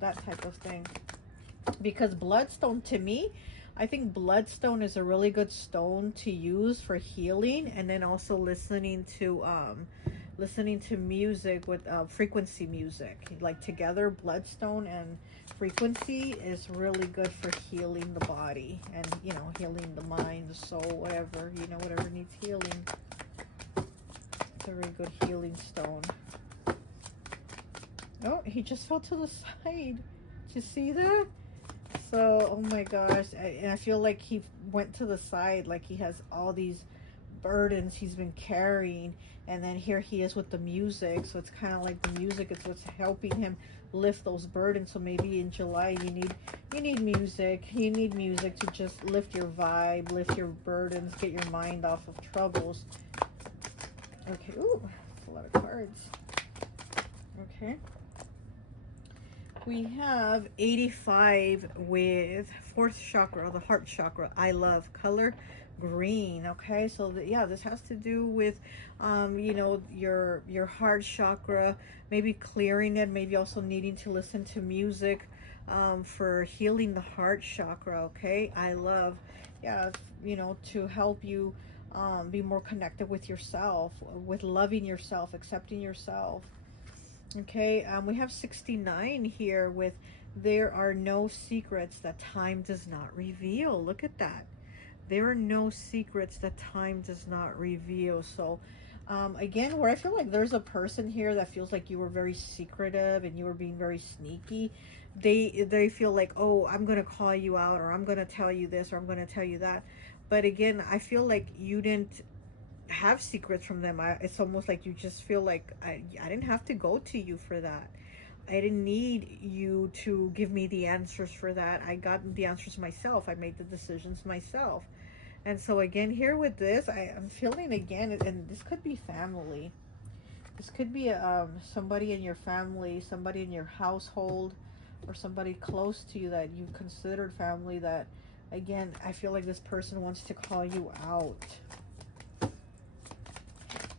that type of thing. Because bloodstone, to me, I think bloodstone is a really good stone to use for healing. And then also listening to music with frequency music, like together, bloodstone and frequency is really good for healing the body, and you know, healing the mind, the soul, whatever, you know, whatever needs healing. It's a very good healing stone. Oh, he just fell to the side. Did you see that? So, oh my gosh. I feel like he went to the side, like he has all these burdens he's been carrying. And then here he is with the music. So it's kind of like the music is what's helping him lift those burdens. So maybe in July you need music. You need music to just lift your vibe, lift your burdens, get your mind off of troubles. Okay, ooh, that's a lot of cards. Okay. We have 85 with 4th chakra, the heart chakra. I love color green. Okay, so yeah, this has to do with you know, your heart chakra, maybe clearing it, maybe also needing to listen to music for healing the heart chakra. Okay, I love, yeah, you know, to help you Be more connected with yourself, with loving yourself, accepting yourself. Okay, we have 69 here with there are no secrets that time does not reveal. Look at that. There are no secrets that time does not reveal. So again, where I feel like there's a person here that feels like you were very secretive and you were being very sneaky. They feel like, oh, I'm going to call you out, or I'm going to tell you this, or I'm going to tell you that. But again, I feel like you didn't have secrets from them. It's almost like you just feel like I didn't have to go to you for that. I didn't need you to give me the answers for that. I got the answers myself. I made the decisions myself. And so again, here with this, I'm feeling again, and this could be family. This could be somebody in your family, somebody in your household, or somebody close to you that you've considered family that, again, I feel like this person wants to call you out.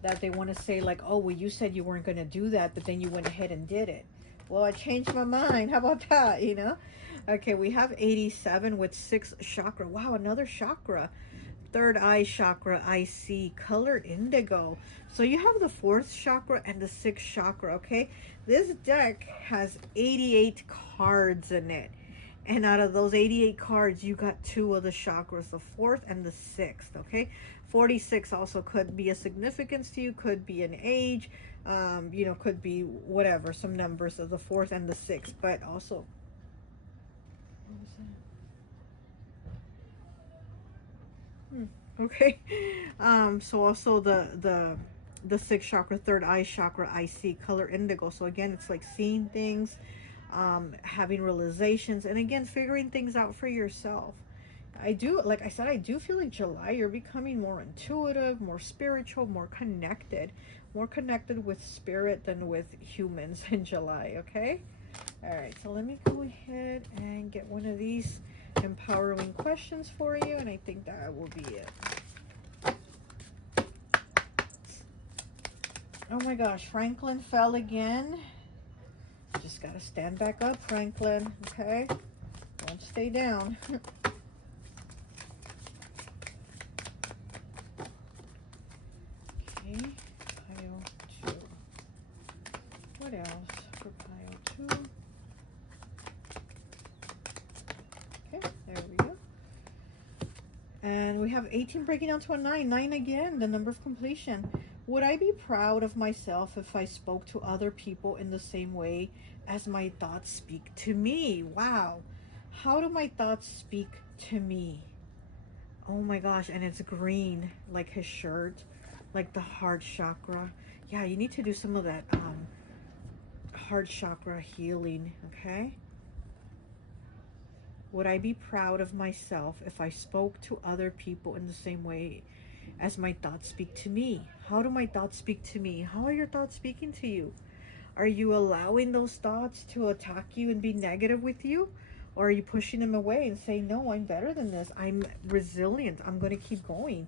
That they want to say like, oh, well, you said you weren't going to do that, but then you went ahead and did it. Well, I changed my mind. How about that, you know? Okay, we have 87 with 6 chakra. Wow, another chakra. Third eye chakra, I see color indigo. So you have the 4th chakra and the 6th chakra, okay? This deck has 88 cards in it. And out of those 88 cards, you got 2 of the chakras, the 4th and the 6th, okay? 46 also could be a significance to you, could be an age, you know, could be whatever, some numbers of the 4th and the 6th, but also, what was that? Okay, so also the 6th chakra, 3rd eye chakra, I see color indigo. So again, it's like seeing things, having realizations, and again, figuring things out for yourself. I do, like I said, I do feel like July, you're becoming more intuitive, more spiritual, more connected with spirit than with humans in July, okay? All right, so let me go ahead and get one of these empowering questions for you, and I think that will be it. Oh my gosh, Franklin fell again. Just gotta stand back up, Franklin, okay? Don't stay down. Okay, pile 2. What else for pile 2? Okay, there we go. And we have 18 breaking down to a 9. 9 again, the number of completion. Would I be proud of myself if I spoke to other people in the same way as my thoughts speak to me? Wow. How do my thoughts speak to me? Oh my gosh, and it's green, like his shirt, like the heart chakra. Yeah, you need to do some of that heart chakra healing, okay? Would I be proud of myself if I spoke to other people in the same way as my thoughts speak to me? How do my thoughts speak to me? How are your thoughts speaking to you? Are you allowing those thoughts to attack you and be negative with you? Or are you pushing them away and saying, no, I'm better than this. I'm resilient. I'm going to keep going.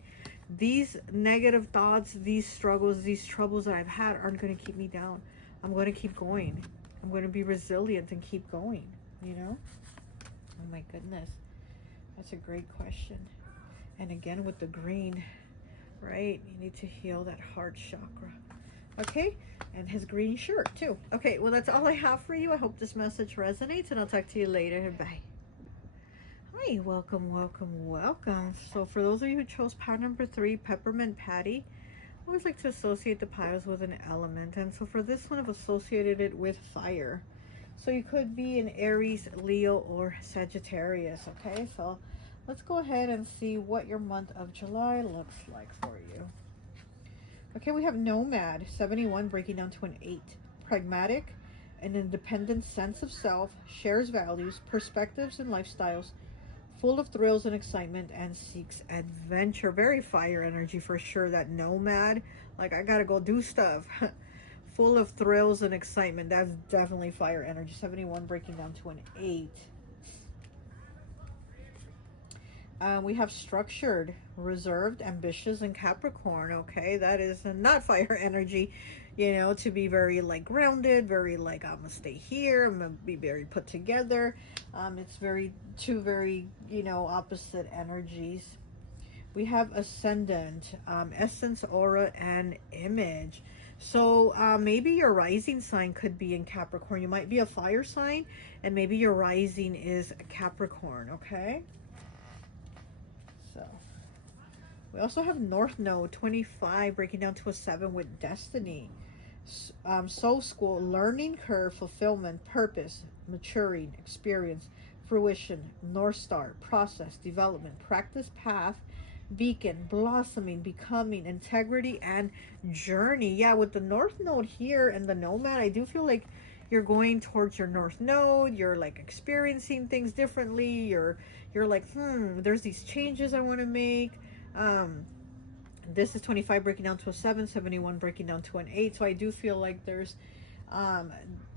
These negative thoughts, these struggles, these troubles that I've had aren't going to keep me down. I'm going to keep going. I'm going to be resilient and keep going, you know? Oh my goodness. That's a great question. And again, with the green, right? You need to heal that heart chakra. Okay, and his green shirt too. Okay, well, that's all I have for you. I hope this message resonates, and I'll talk to you later. Bye. Hi, welcome, welcome, welcome. So for those of you who chose pile number 3, Peppermint Patty, I always like to associate the piles with an element. And so for this one, I've associated it with fire. So you could be an Aries, Leo, or Sagittarius, okay? So let's go ahead and see what your month of July looks like for you. Okay, we have Nomad, 71, breaking down to an 8. Pragmatic, an independent sense of self, shares values, perspectives, and lifestyles, full of thrills and excitement, and seeks adventure. Very fire energy for sure, that Nomad. Like, I gotta go do stuff. Full of thrills and excitement. That's definitely fire energy. 71, breaking down to an 8. We have structured, reserved, ambitious, and Capricorn. Okay, that is not fire energy, you know, to be very like grounded, very like I'm gonna stay here, I'm gonna be very put together. It's very two very, you know, opposite energies. We have Ascendant, Essence, Aura, and Image. So maybe your rising sign could be in Capricorn. You might be a fire sign, and maybe your rising is Capricorn, okay? So we also have North Node, 25, breaking down to a 7 with Destiny. Soul School, learning curve, fulfillment, purpose, maturing, experience, fruition, North Star, process, development, practice, path, beacon, blossoming, becoming, integrity, and journey. Yeah, with the North Node here and the Nomad, I do feel like you're going towards your North Node. You're like experiencing things differently. You're like, there's these changes I want to make. This is 25 breaking down to a 7, 71 breaking down to an 8. So I do feel like there's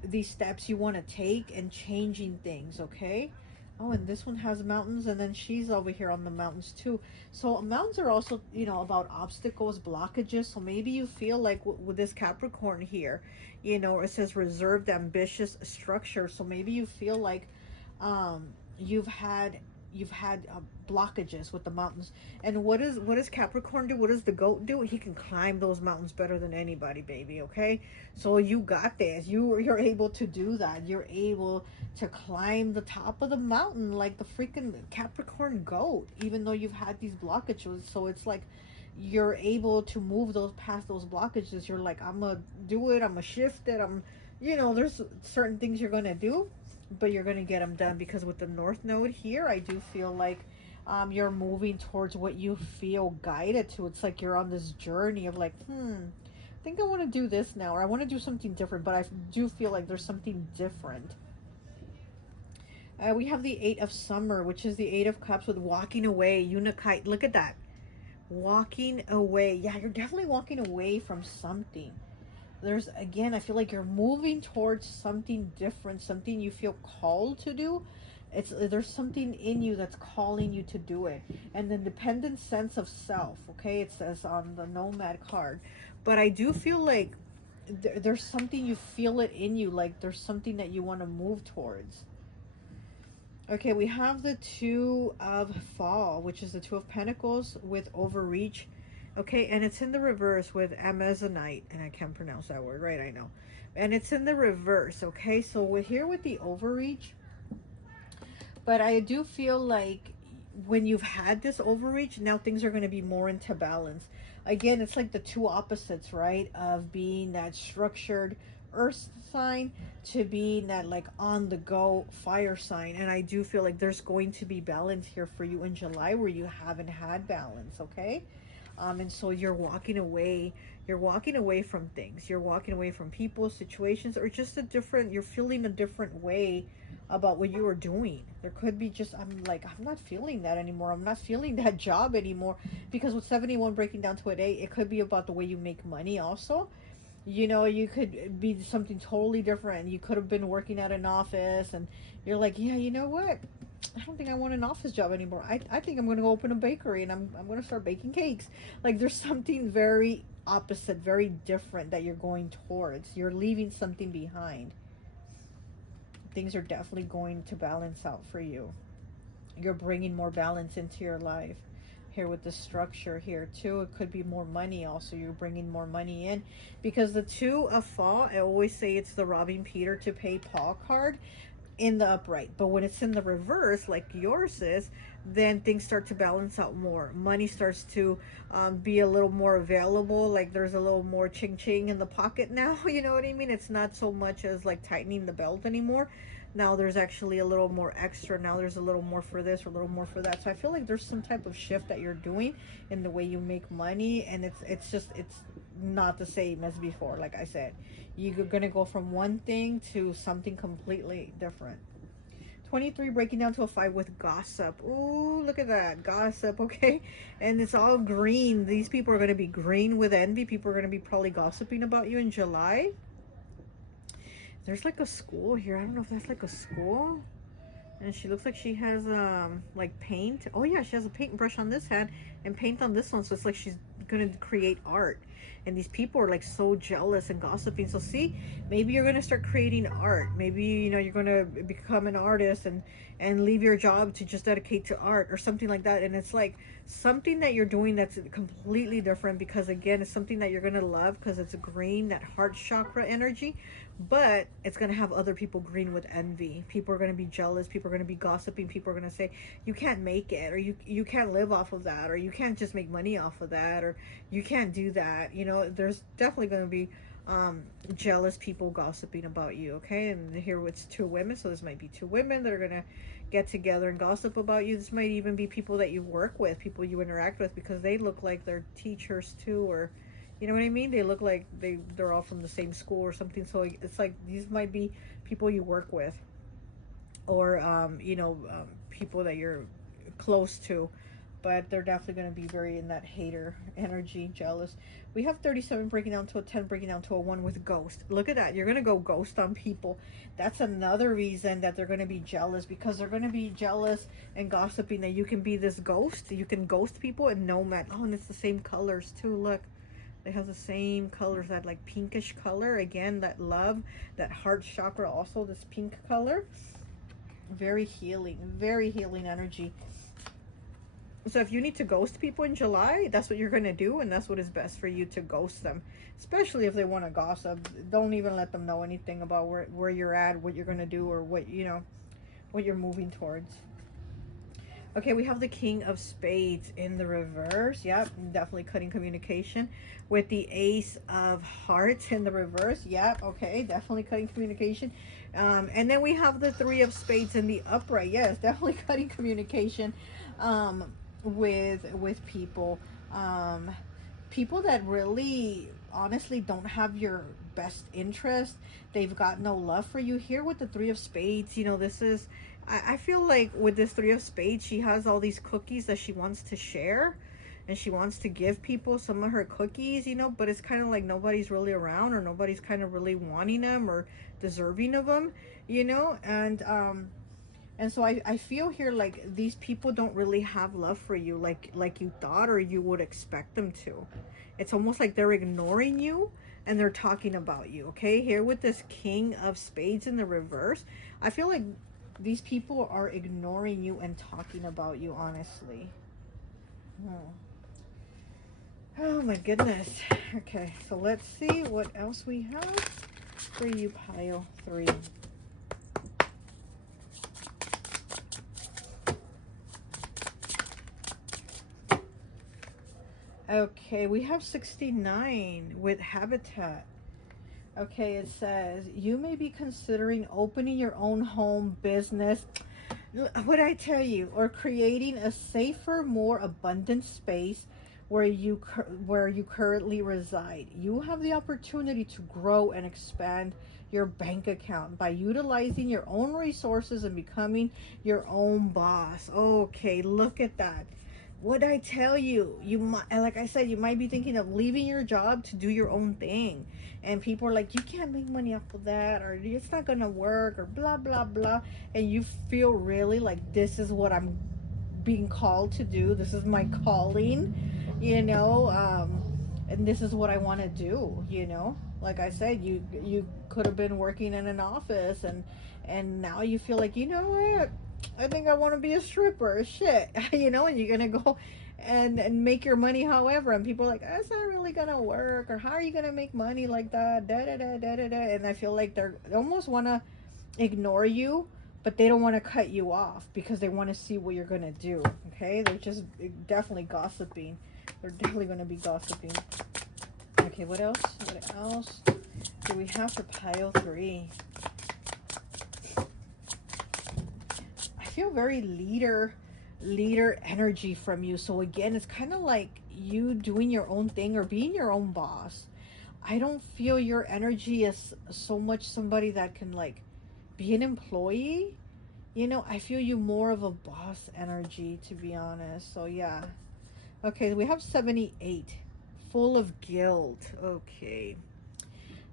these steps you want to take and changing things, okay? Oh, and this one has mountains, and then she's over here on the mountains too. So mountains are also, you know, about obstacles, blockages. So maybe you feel like with this Capricorn here, you know, it says reserved, ambitious, structure. So maybe you feel like you've had blockages with the mountains. And what does Capricorn do? What does the goat do? He can climb those mountains better than anybody, baby. Okay, so you got this. You're able to do that. You're able to climb the top of the mountain like the freaking Capricorn goat, even though you've had these blockages. So it's like you're able to move those past those blockages. You're like, I'm gonna do it, I'm gonna shift it, you know, there's certain things you're gonna do, but you're going to get them done. Because with the North Node here, I do feel like you're moving towards what you feel guided to. It's like you're on this journey of like, I think I want to do this now, or I want to do something different, but I do feel like there's something different. We have the 8 of Summer, which is the 8 of Cups with walking away, Unikite. Look at that. Walking away. Yeah, you're definitely walking away from something. There's, again, I feel like you're moving towards something different, something you feel called to do. There's something in you that's calling you to do it. And the independent sense of self, okay, it says on the Nomad card. But I do feel like there's something, you feel it in you, like there's something that you want to move towards. Okay, we have the 2 of Fall, which is the 2 of Pentacles with overreach. Okay, and it's in the reverse with Amazonite, and I can't pronounce that word right, I know. And it's in the reverse, okay? So we're here with the overreach. But I do feel like when you've had this overreach, now things are going to be more into balance. Again, it's like the two opposites, right? Of being that structured earth sign to being that like on the go fire sign. And I do feel like there's going to be balance here for you in July where you haven't had balance, okay? And so you're walking away from things. You're walking away from people, situations, or just you're feeling a different way about what you were doing. There could be just, I'm not feeling that anymore. I'm not feeling that job anymore. Because with 71 breaking down to a day, it could be about the way you make money also. You know, you could be something totally different. You could have been working at an office and you're like, yeah, you know what? I don't think I want an office job anymore. I think I'm going to go open a bakery and I'm going to start baking cakes. Like there's something very opposite, very different that you're going towards. You're leaving something behind. Things are definitely going to balance out for you. You're bringing more balance into your life. Here with the structure here too, it could be more money also. You're bringing more money in because the 2 of Fall, I always say it's the robbing Peter to pay Paul card in the upright. But when it's in the reverse like yours is, then things start to balance out more. Money starts to be a little more available. Like there's a little more ching ching in the pocket now. You know what I mean? It's not so much as like tightening the belt anymore. Now there's actually a little more extra. Now there's a little more for this or a little more for that. So I feel like there's some type of shift that you're doing in the way you make money, and it's not the same as before. Like I said, you're gonna go from one thing to something completely different. 23 breaking down to a 5 with gossip. Ooh, look at that. Gossip, okay? And it's all green. These people are going to be green with envy. People are going to be probably gossiping about you in July. There's like a school here. I don't know if that's like a school. And she looks like she has like paint. Oh yeah, she has a paintbrush on this hand and paint on this one. So it's like she's going to create art. and these people are like so jealous and gossiping. So see, maybe you're going to start creating art. Maybe, you know, you're going to become an artist and leave your job to just dedicate to art or something like that. And it's like something that you're doing that's completely different, because again, it's something that you're going to love because it's green, that heart chakra energy. But it's going to have other people green with envy. People are going to be jealous. People are going to be gossiping. People are going to say, you can't make it, or you can't live off of that, or you can't just make money off of that, or you can't do that. You know, there's definitely going to be jealous people gossiping about you. Okay, and here it's two women, so this might be two women that are going to get together and gossip about you. This might even be people that you work with, people you interact with, because they look like they're teachers too, or you know what I mean? They look like they're all from the same school or something. So it's like these might be people you work with, or you know, people that you're close to. But they're definitely going to be very in that hater energy, jealous. We have 37 breaking down to a 10, breaking down to a 1 with ghost. Look at that. You're going to go ghost on people. That's another reason that they're going to be jealous, because they're going to be jealous and gossiping that you can be this ghost. You can ghost people and no man. Oh, and it's the same colors too. Look. It has the same colors, that like pinkish color. Again, that love, that heart chakra, also this pink color. Very healing energy. So if you need to ghost people in July, that's what you're going to do, and that's what is best for you, to ghost them. Especially if they want to gossip. Don't even let them know anything about where you're at, what you're going to do, or what, you know, what you're moving towards. Okay, we have the King of Spades in the reverse. Yep, definitely cutting communication. With the Ace of Hearts in the reverse. Yep, okay, definitely cutting communication. And then we have the Three of Spades in the upright. Yes, definitely cutting communication with people. People that really, honestly, don't have your best interest. They've got no love for you. Here with the Three of Spades, you know, this is... I feel like with this Three of Spades, she has all these cookies that she wants to share, and she wants to give people some of her cookies, you know, but it's kind of like nobody's really around, or nobody's kind of really wanting them or deserving of them, you know. And so I feel here like these people don't really have love for you like you thought, or you would expect them to. It's almost like they're ignoring you and they're talking about you. Okay, here with this King of Spades in the reverse, I feel like these people are ignoring you and talking about you, honestly. Oh my goodness. Okay, so let's see what else we have for you, pile 3. Okay, we have 69 with Habitat. Okay, it says, you may be considering opening your own home business. What I tell you, or creating a safer, more abundant space where you currently reside. You have the opportunity to grow and expand your bank account by utilizing your own resources and becoming your own boss. Okay, look at that. What I tell you, you might, like I said, you might be thinking of leaving your job to do your own thing, and people are like, you can't make money off of that, or it's not gonna work, or blah blah blah, and you feel really like, this is what I'm being called to do, this is my calling, you know, and this is what I want to do, you know. Like I said, you could have been working in an office, and now you feel like, you know what, I think I want to be a stripper, shit, you know, and you're gonna go and make your money however, and people are like, that's not really gonna work, or how are you gonna make money like that, da da da da da da. And I feel like they almost want to ignore you, but they don't want to cut you off because they want to see what you're gonna do. Okay, they're just definitely gossiping. They're definitely gonna be gossiping. Okay, what else do we have for pile 3? Feel very leader energy from you. So again, it's kind of like you doing your own thing or being your own boss. I don't feel your energy as so much somebody that can like be an employee, you know. I feel you more of a boss energy, to be honest. So yeah. Okay, we have 78, full of guilt. Okay,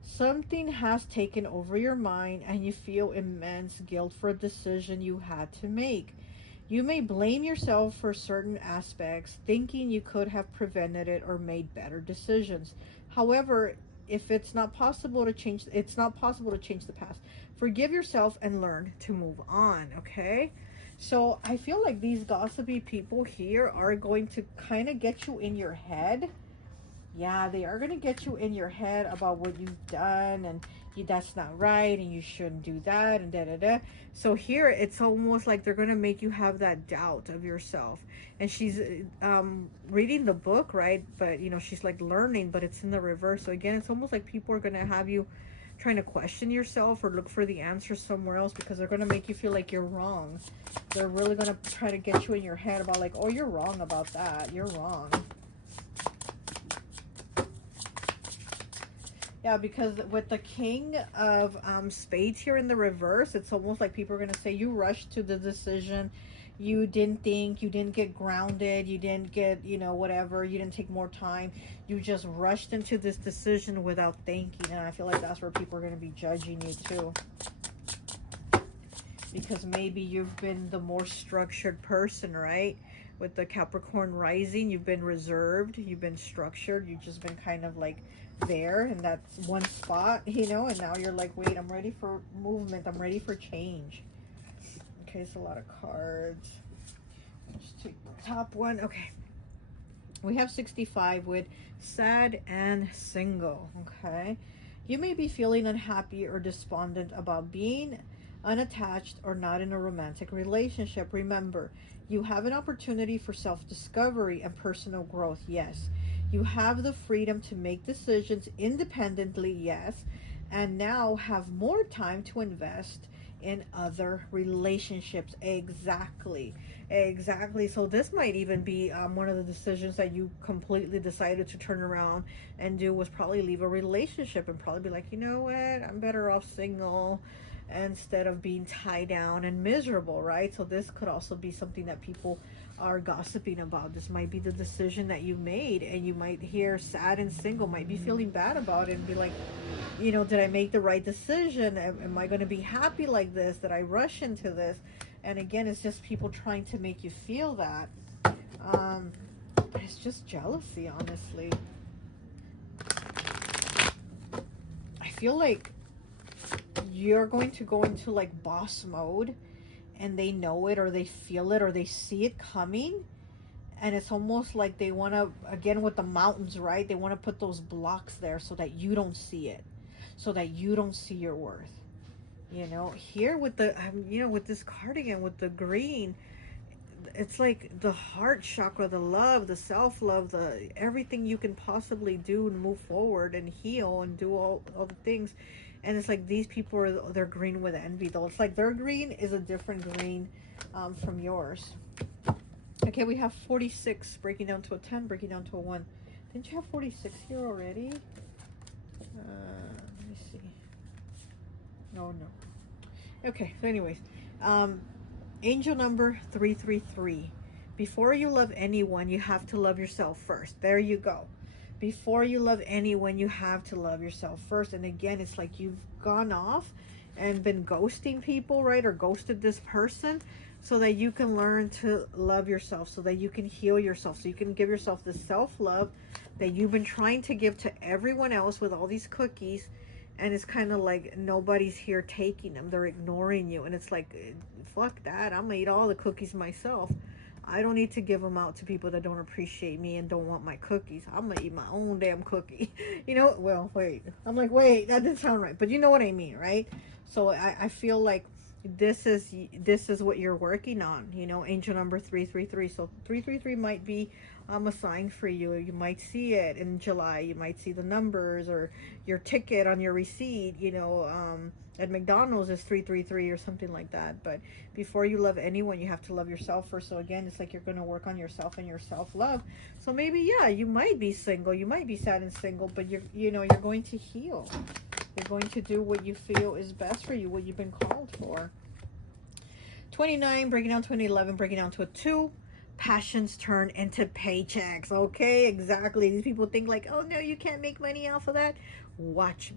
something has taken over your mind and you feel immense guilt for a decision you had to make. You may blame yourself for certain aspects, thinking you could have prevented it or made better decisions. However, if it's not possible to change the past. Forgive yourself and learn to move on, okay? So I feel like these gossipy people here are going to kind of get you in your head. Yeah, they are going to get you in your head about what you've done, and that's not right and you shouldn't do that, and da da da. So here it's almost like they're going to make you have that doubt of yourself. And she's reading the book, right? But you know, she's like learning, but it's in the reverse. So again, it's almost like people are going to have you trying to question yourself or look for the answer somewhere else, because they're going to make you feel like you're wrong. They're really going to try to get you in your head about like, oh, you're wrong about that, you're wrong. Yeah, because with the King of Spades here in the reverse, it's almost like people are going to say you rushed to the decision. You didn't think, you didn't get grounded, you didn't get, you know, whatever, you didn't take more time. You just rushed into this decision without thinking. And I feel like that's where people are going to be judging you too. Because maybe you've been the more structured person, right? With the Capricorn rising, you've been reserved, you've been structured, you've just been kind of like there in that one spot, you know, and now you're like, wait, I'm ready for movement, I'm ready for change. Okay, it's a lot of cards. Let's take the top one. Okay, we have 65 with sad and single. Okay, you may be feeling unhappy or despondent about being unattached or not in a romantic relationship. Remember, you have an opportunity for self-discovery and personal growth. Yes, you have the freedom to make decisions independently. Yes, and now have more time to invest in other relationships. Exactly. So this might even be one of the decisions that you completely decided to turn around and do, was probably leave a relationship and probably be like, you know what, I'm better off single instead of being tied down and miserable, right? So this could also be something that people are gossiping about. This might be the decision that you made, and you might hear sad and single, might be feeling bad about it and be like, you know, did I make the right decision? Am I going to be happy like this? Did I rush into this? And again, it's just people trying to make you feel that. It's just jealousy, honestly. I feel like you're going to go into like boss mode, and they know it, or they feel it, or they see it coming. And it's almost like they want to, again with the mountains, right? They want to put those blocks there so that you don't see it, so that you don't see your worth. You know, here with the, you know, with this cardigan, with the green, it's like the heart chakra, the love, the self-love, the everything you can possibly do and move forward and heal and do all the things. And it's like these people are, they're green with envy though. It's like their green is a different green from yours. Okay, we have 46 breaking down to a 10, breaking down to a 1. Didn't you have 46 here already? Let me see. No. Okay, so anyways, angel number 333. Before you love anyone, you have to love yourself first. There you go. Before you love anyone, you have to love yourself first. And again, it's like you've gone off and been ghosting people, right? Or ghosted this person, so that you can learn to love yourself, so that you can heal yourself, so you can give yourself the self-love that you've been trying to give to everyone else with all these cookies. And it's kind of like nobody's here taking them. They're ignoring you. And it's like, fuck that. I'm going to eat all the cookies myself. I don't need to give them out to people that don't appreciate me and don't want my cookies. I'm going to eat my own damn cookie. You know, well, wait. I'm like, wait, that didn't sound right. But you know what I mean, right? So I feel like this is what you're working on, you know, angel number 333. So 333 might be a sign for you. You might see it in July. You might see the numbers, or your ticket on your receipt, you know, at McDonald's is 333 or something like that. But before you love anyone, you have to love yourself first. So again, it's like you're going to work on yourself and your self-love. So maybe, yeah, you might be single, you might be sad and single, but you're going to heal. You're going to do what you feel is best for you, what you've been called for. 29, breaking down to an 11, breaking down to a 2. Passions turn into paychecks. Okay, exactly. These people think like, oh no, you can't make money off of that. Watch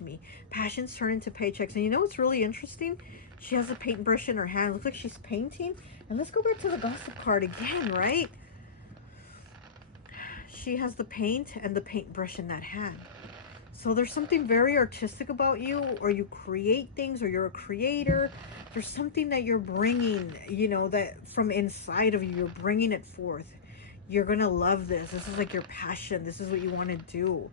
me. Passions turn into paychecks. And you know what's really interesting? She has a paintbrush in her hand. Looks like she's painting. And let's go back to the gossip card again, right? She has the paint and the paintbrush in that hand. So there's something very artistic about you, or you create things, or you're a creator. There's something that you're bringing, you know, that from inside of you, you're bringing it forth. You're going to love this. This is like your passion. This is what you want to do.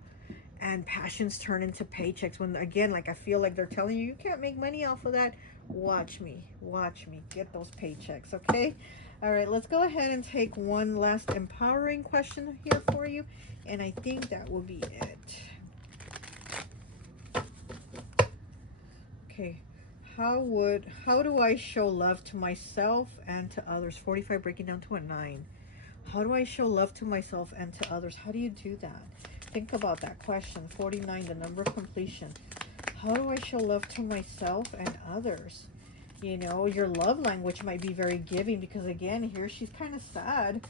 And passions turn into paychecks when, again, like I feel like they're telling you, you can't make money off of that. Watch me. Watch me get those paychecks, okay? All right, let's go ahead and take one last empowering question here for you. And I think that will be it. Okay, how do I show love to myself and to others? 45 breaking down to a 9. How do I show love to myself and to others? How do you do that? Think about that question. 49, the number of completion. How do I show love to myself and others? You know, your love language might be very giving, because again, here she's kind of sad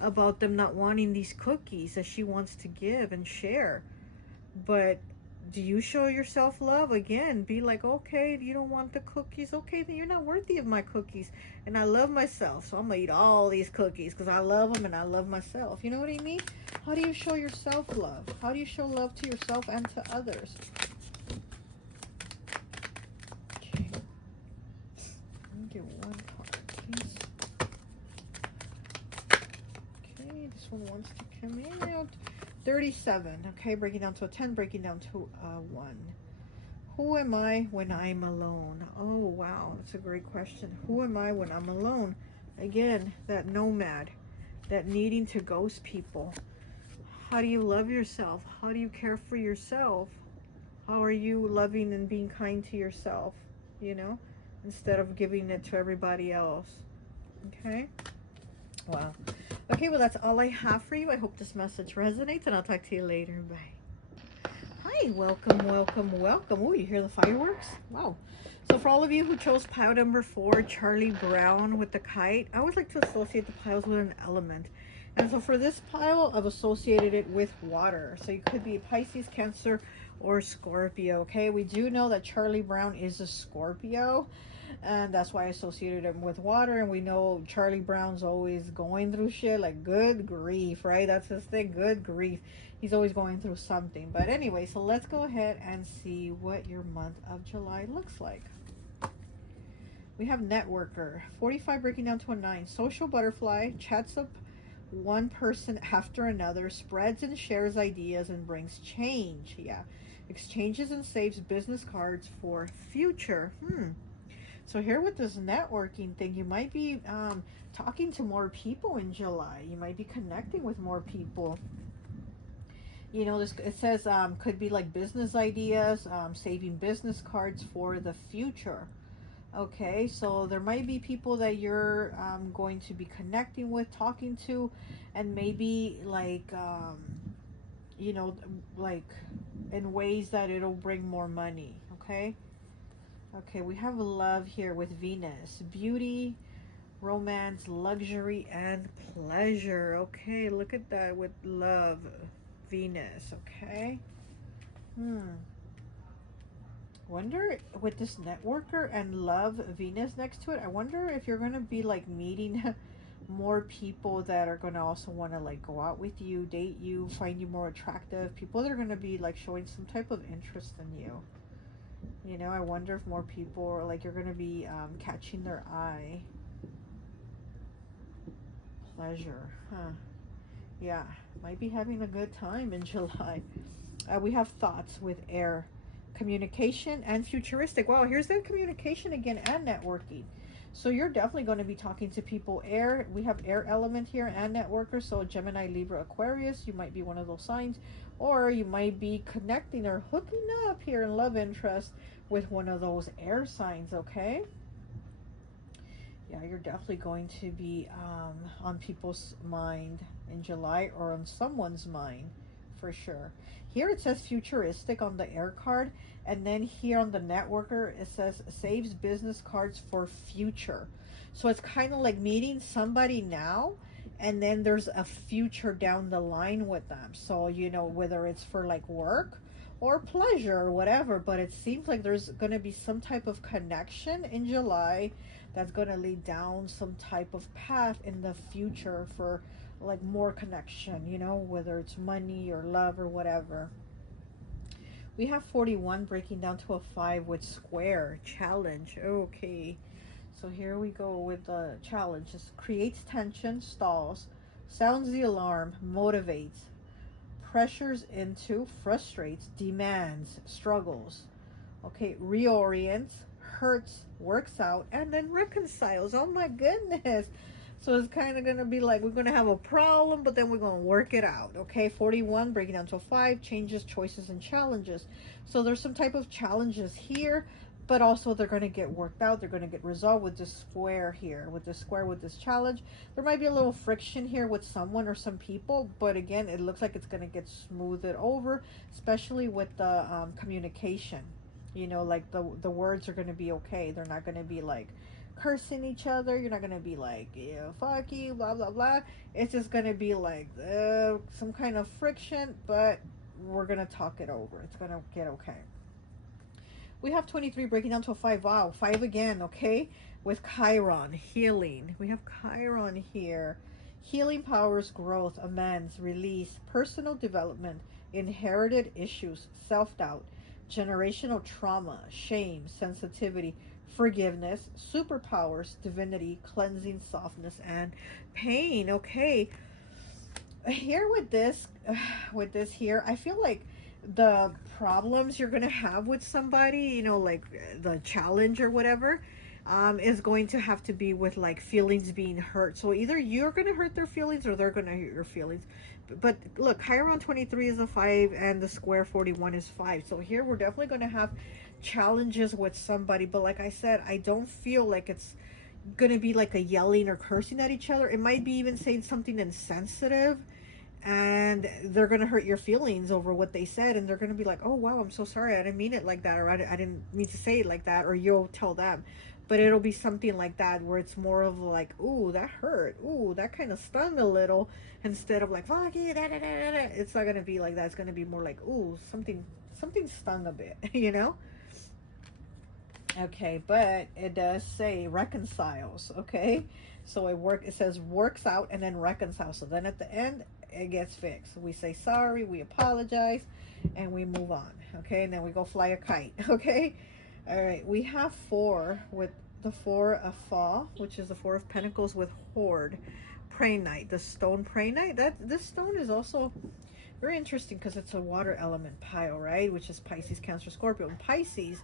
about them not wanting these cookies that she wants to give and share. But do you show yourself love? Again, be like, okay, you don't want the cookies. Okay, then you're not worthy of my cookies. And I love myself, so I'm going to eat all these cookies because I love them and I love myself. You know what I mean? How do you show yourself love? How do you show love to yourself and to others? Okay. Let me get one card, please. Okay, this one wants to come out. 37, okay, breaking down to a 10, breaking down to a 1. Who am I when I'm alone? Oh, wow, that's a great question. Who am I when I'm alone? Again, that nomad, that needing to ghost people. How do you love yourself? How do you care for yourself? How are you loving and being kind to yourself, you know, instead of giving it to everybody else? Okay, wow. Okay, well, that's all I have for you. I hope this message resonates, and I'll talk to you later. Bye. Hi, welcome, welcome, welcome. Oh, you hear the fireworks? Wow. So for all of you who chose pile number 4, Charlie Brown with the kite, I always like to associate the piles with an element. And so for this pile, I've associated it with water. So you could be Pisces, Cancer, or Scorpio, okay? We do know that Charlie Brown is a Scorpio, and that's why I associated him with water. And we know Charlie Brown's always going through shit, like good grief, right? That's his thing, good grief. He's always going through something. But anyway, so let's go ahead and see what your month of July looks like. We have networker, 45 breaking down to a 9. Social butterfly, chats up one person after another, spreads and shares ideas and brings change. Yeah, exchanges and saves business cards for future. So here with this networking thing, you might be talking to more people in July. You might be connecting with more people. You know, this, it says could be like business ideas, saving business cards for the future. Okay, so there might be people that you're going to be connecting with, talking to, and maybe like, you know, like in ways that it'll bring more money, okay? Okay, we have love here with Venus. Beauty, romance, luxury, and pleasure. Okay, look at that with love, Venus, okay? Wonder with this networker and love Venus next to it, I wonder if you're going to be like meeting more people that are going to also want to like go out with you, date you, find you more attractive, people that are going to be like showing some type of interest in you. You know, I wonder if more people are like, you're going to be catching their eye. Pleasure, huh? Yeah, might be having a good time in July. We have thoughts with air. Communication and futuristic. Wow, here's the communication again and networking. So you're definitely going to be talking to people. Air, we have air element here and networker. So Gemini, Libra, Aquarius, you might be one of those signs, or you might be connecting or hooking up here in love interest with one of those air signs, okay? Yeah, you're definitely going to be on people's mind in July, or on someone's mind for sure. Here it says futuristic on the air card, and then here on the networker it says saves business cards for future. So it's kind of like meeting somebody now, and then there's a future down the line with them. So, you know, whether it's for like work, or pleasure or whatever, but it seems like there's going to be some type of connection in July that's going to lead down some type of path in the future for like more connection, you know, whether it's money or love or whatever. We have 41 breaking down to a 5 with square challenge. Okay, so here we go with the challenge. This creates tension, stalls, sounds the alarm, motivates, pressures into, frustrates, demands, struggles. Okay, reorients, hurts, works out, and then reconciles. Oh my goodness. So it's kind of going to be like we're going to have a problem, but then we're going to work it out. Okay, 41 breaking down to a 5, changes, choices, and challenges. So there's some type of challenges here, but also they're going to get worked out. They're going to get resolved with this square here, with this square, with this challenge. There might be a little friction here with someone or some people, but again, it looks like it's going to get smoothed over, especially with the communication. You know, like the words are going to be okay. They're not going to be like cursing each other. You're not going to be like, yeah, fuck you, blah, blah, blah. It's just going to be like some kind of friction, but we're going to talk it over. It's going to get okay. We have 23 breaking down to a 5. Wow, 5 again, okay? With Chiron, healing. We have Chiron here. Healing powers, growth, amends, release, personal development, inherited issues, self-doubt, generational trauma, shame, sensitivity, forgiveness, superpowers, divinity, cleansing, softness, and pain. Okay, here with this here, I feel like the problems you're gonna have with somebody, you know, like the challenge or whatever, is going to have to be with like feelings being hurt. So either you're gonna hurt their feelings or they're gonna hurt your feelings. But look, Chiron 23 is a 5 and the square 41 is 5. So here we're definitely going to have challenges with somebody. But like I said, I don't feel like it's going to be like a yelling or cursing at each other. It might be even saying something insensitive, and they're going to hurt your feelings over what they said. And they're going to be like, oh, wow, I'm so sorry. I didn't mean it like that. Or I didn't mean to say it like that. Or you'll tell them. But it'll be something like that where it's more of like, ooh, that hurt. Ooh, that kind of stung a little. Instead of like, fuck you, da, da, da, da, da. It's not going to be like that. It's going to be more like, ooh, something stung a bit, you know? Okay, but it does say reconciles, okay? So it says works out and then reconciles. So then at the end, it gets fixed. We say sorry, we apologize, and we move on, okay? And then we go fly a kite, okay? All right, we have 4 with the 4 of Fall, which is the 4 of Pentacles with Horde. Prey Knight, the stone Prey Knight. This stone is also very interesting because it's a water element pile, right? Which is Pisces, Cancer, Scorpio. And Pisces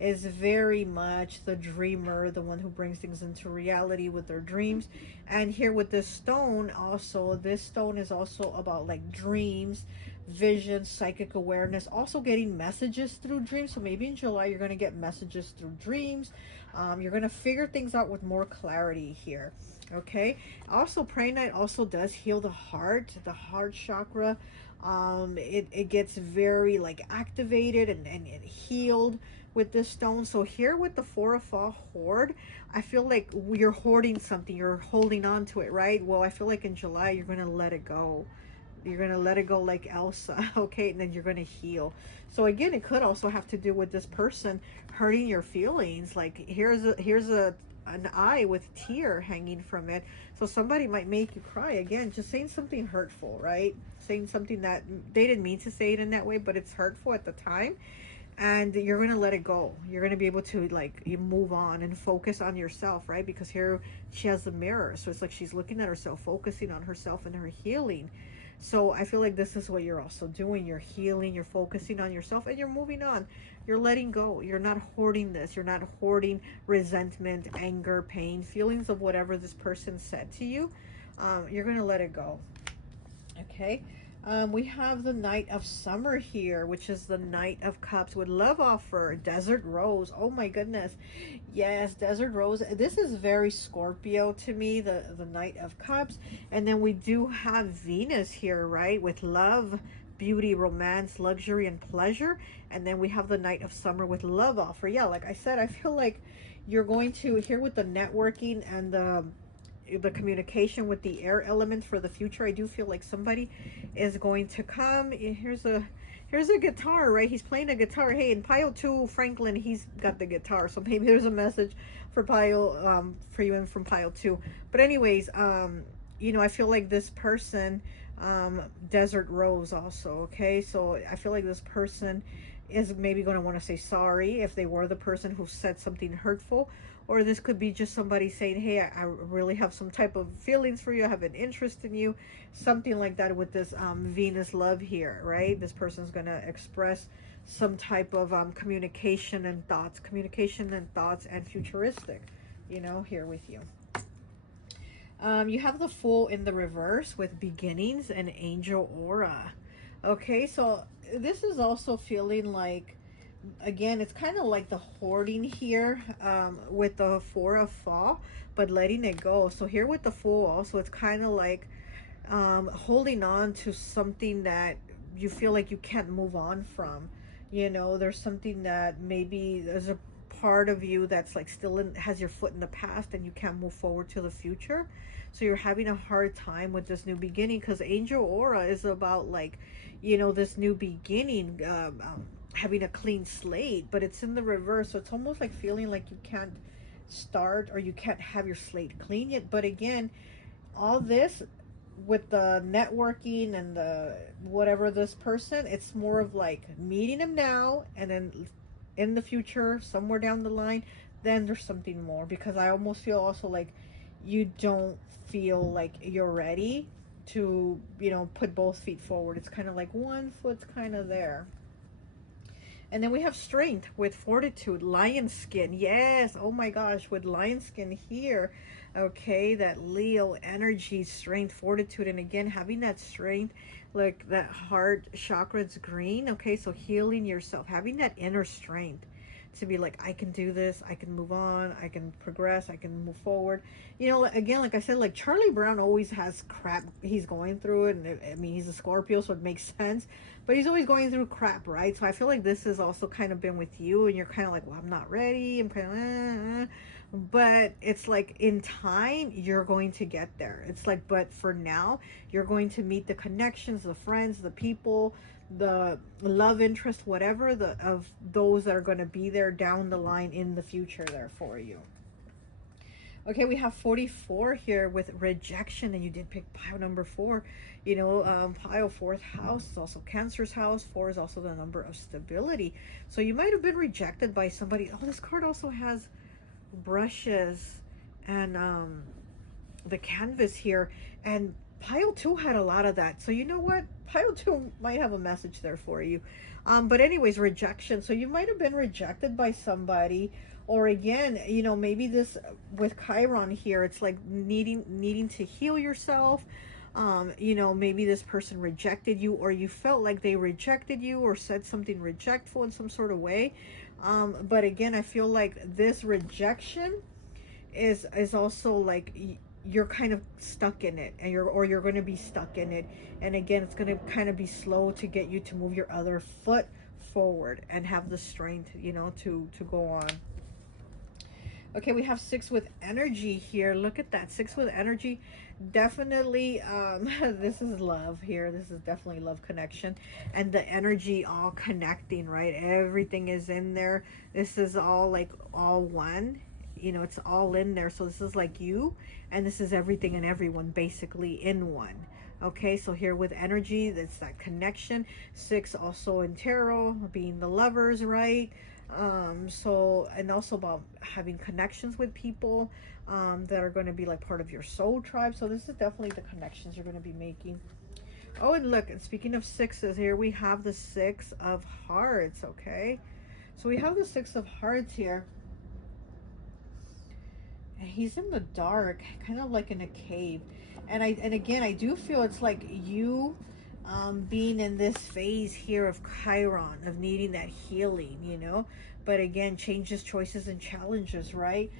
is very much the dreamer, the one who brings things into reality with their dreams. And here with this stone also, this stone is also about like dreams, vision, psychic awareness, also getting messages through dreams. So maybe in July you're going to get messages through dreams. You're going to figure things out with more clarity here. Okay, also Prey Knight also does heal the heart chakra. It gets very like activated and healed with this stone. So here with the 4 of Fall Hoard, I feel like you're hoarding something, you're holding on to it, right? Well, I feel like in July you're going to let it go. You're going to let it go like Elsa, okay? And then you're going to heal. So again, it could also have to do with this person hurting your feelings. Like here's an eye with tear hanging from it. So somebody might make you cry. Again, just saying something hurtful, right? Saying something that they didn't mean to say it in that way, but it's hurtful at the time. And you're going to let it go. You're going to be able to like you move on and focus on yourself, right? Because here she has the mirror. So it's like she's looking at herself, focusing on herself and her healing. So I feel like this is what you're also doing. You're healing, you're focusing on yourself, and you're moving on. You're letting go. You're not hoarding this. You're not hoarding resentment, anger, pain, feelings of whatever this person said to you. You're going to let it go. Okay. We have the Knight of Summer here, which is the Knight of Cups with love offer, Desert Rose. Oh my goodness. Yes, Desert Rose. This is very Scorpio to me, the Knight of Cups. And then we do have Venus here, right? With love, beauty, romance, luxury, and pleasure. And then we have the Knight of Summer with love offer. Yeah, like I said, I feel like you're going to, here with the networking and the communication with the air element for the future, I do feel like somebody is going to come. Here's Here's a guitar, right? He's playing a guitar. Hey, in pile 2, Franklin, he's got the guitar. So maybe there's a message for pile, for you and from pile 2. But anyways, you know, I feel like this person, Desert Rose also, okay? So I feel like this person is maybe going to want to say sorry if they were the person who said something hurtful. Or this could be just somebody saying, hey, I really have some type of feelings for you. I have an interest in you. Something like that with this Venus love here, right? This person's going to express some type of communication and thoughts and futuristic, you know, here with you. You have the Fool in the reverse with beginnings and angel aura. Okay, so this is also feeling like, again, it's kind of like the hoarding here, with the Four of Fall, but letting it go. So here with the Fool also, it's kind of like holding on to something that you feel like you can't move on from. You know, there's something that maybe there's a part of you that's like still has your foot in the past and you can't move forward to the future. So you're having a hard time with this new beginning, because angel aura is about like, you know, this new beginning, having a clean slate, but it's in the reverse. So it's almost like feeling like you can't start or you can't have your slate clean yet. But again, all this with the networking and the whatever, this person, it's more of like meeting him now, and then in the future, somewhere down the line, then there's something more. Because I almost feel also like you don't feel like you're ready to, you know, put both feet forward. It's kind of like one foot's kind of there. And then we have strength with fortitude, lion skin. Yes, oh my gosh, with lion skin here. Okay, that Leo energy, strength, fortitude. And again, having that strength, like that heart chakra's green. Okay, so healing yourself, having that inner strength to be like, I can do this, I can move on, I can progress, I can move forward. You know, again, like I said, like Charlie Brown always has crap he's going through, and I mean, he's a Scorpio, so it makes sense, but he's always going through crap, right? So I feel like this has also kind of been with you, and you're kind of like, well, I'm not ready, I'm kind of but it's like in time you're going to get there. It's like, but for now you're going to meet the connections, the friends, the people, the love interest, whatever the of those that are going to be there down the line in the future there for you. Okay, we have 44 here with rejection, and you did pick pile number 4. You know, pile 4th house is also Cancer's house. 4 is also the number of stability. So you might have been rejected by somebody. Oh, this card also has brushes and the canvas here, and pile 2 had a lot of that. So you know what, pile 2 might have a message there for you. But anyways, rejection. So you might have been rejected by somebody, or again, you know, maybe this with Chiron here, it's like needing to heal yourself. You know, maybe this person rejected you, or you felt like they rejected you, or said something rejectful in some sort of way. But again, I feel like this rejection is also like you're kind of stuck in it, and you're going to be stuck in it. And again, it's going to kind of be slow to get you to move your other foot forward and have the strength, you know, to go on. Okay, we have 6 with energy here. Look at that, 6 with energy. Definitely, this is love here. This is definitely love connection, and the energy all connecting, right? Everything is in there. This is all like all one. You know, it's all in there. So this is like you, and this is everything and everyone basically in one. Okay, so here with energy, that's that connection. 6 also in tarot being the lovers, right? So, and also about having connections with people that are going to be like part of your soul tribe. So this is definitely the connections you're going to be making. Oh, and look, and speaking of 6s, here we have the 6 of hearts. Okay, so we have the 6 of hearts here. And he's in the dark, kind of like in a cave. And again, I do feel it's like you being in this phase here of Chiron, of needing that healing, you know. But again, changes, choices, and challenges, right?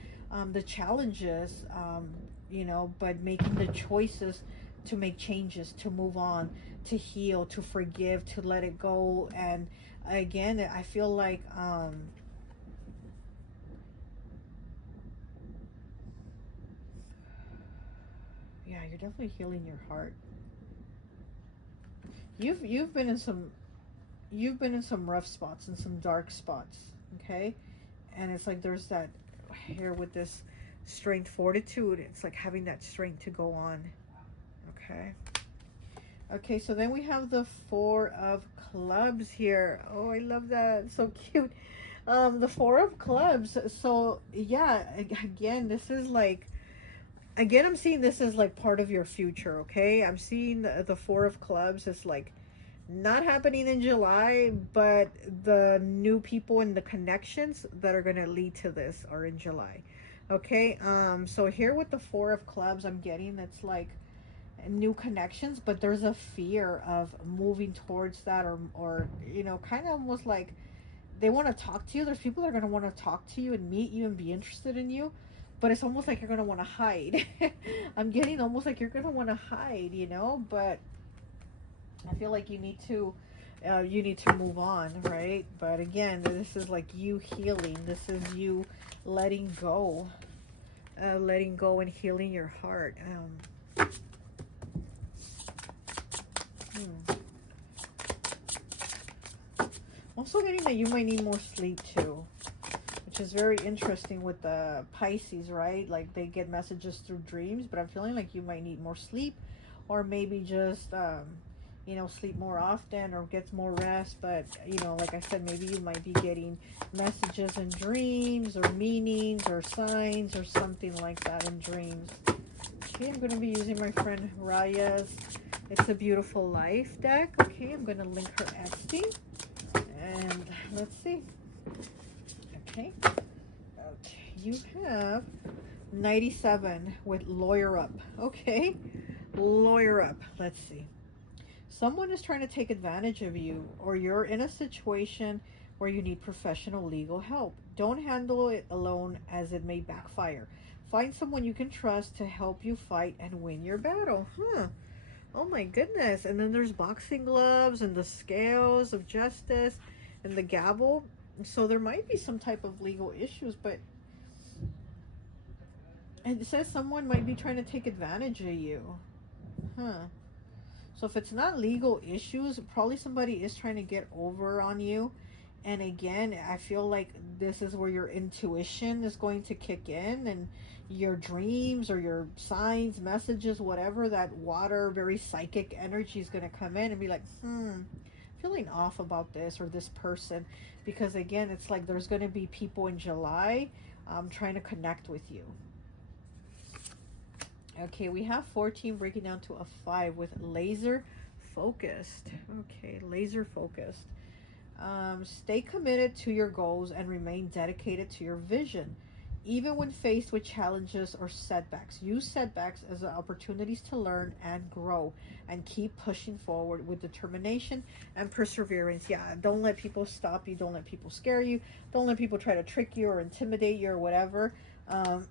The challenges, you know, but making the choices to make changes, to move on, to heal, to forgive, to let it go. And again, I feel like yeah, you're definitely healing your heart. You've been in some you've been in some rough spots and some dark spots, okay? And it's like there's that here with this strength, fortitude. It's like having that strength to go on, okay? Okay, so then we have the Four of Clubs here. Oh, I love that. So cute. The Four of Clubs. So yeah, again, this is like, again, I'm seeing this as like part of your future, okay? I'm seeing the Four of Clubs as like not happening in July, but the new people and the connections that are going to lead to this are in July. Okay, so here with the Four of Clubs, I'm getting that's like new connections, but there's a fear of moving towards that, or you know, kind of almost like they want to talk to you. There's people that are going to want to talk to you and meet you and be interested in you, but it's almost like you're going to want to hide. I'm getting almost like you're going to want to hide, you know, but I feel like you need to move on, right? But again, this is like you healing. This is you letting go and healing your heart. Also getting that you might need more sleep too, which is very interesting with the Pisces, right? Like they get messages through dreams, but I'm feeling like you might need more sleep, or maybe just you know, sleep more often or gets more rest. But you know, like I said, maybe you might be getting messages in dreams or meanings or signs or something like that in dreams. Okay, I'm going to be using my friend Raya's It's a Beautiful Life deck. Okay, I'm going to link her Etsy. And let's see. Okay. Okay, you have 97 with Lawyer Up. Okay, Lawyer Up. Let's see. Someone is trying to take advantage of you, or you're in a situation where you need professional legal help. Don't handle it alone, as it may backfire. Find someone you can trust to help you fight and win your battle. Oh my goodness. And then there's boxing gloves and the scales of justice and the gavel. So there might be some type of legal issues, but it says someone might be trying to take advantage of you. So if it's not legal issues, probably somebody is trying to get over on you. And again, I feel like this is where your intuition is going to kick in, and your dreams or your signs, messages, whatever, that water, very psychic energy is going to come in and be like, feeling off about this or this person. Because again, it's like there's going to be people in July trying to connect with you. Okay, we have 14 breaking down to a 5 with laser focused. Okay, laser focused. Stay committed to your goals and remain dedicated to your vision. Even when faced with challenges or setbacks, use setbacks as opportunities to learn and grow, and keep pushing forward with determination and perseverance. Yeah, don't let people stop you. Don't let people scare you. Don't let people try to trick you or intimidate you or whatever. And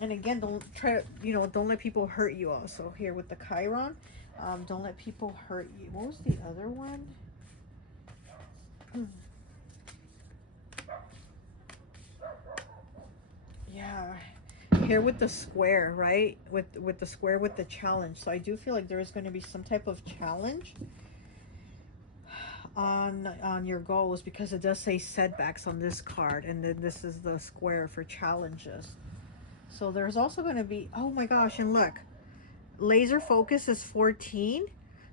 again, don't try to, don't let people hurt you also. Here with the Chiron, don't let people hurt you. What was the other one? Yeah, here with the square, right? With the square with the challenge. So I do feel like there is going to be some type of challenge on your goals, because it does say setbacks on this card, and then this is the square for challenges. So there's also going to be, oh my gosh, and look, laser focus is 14,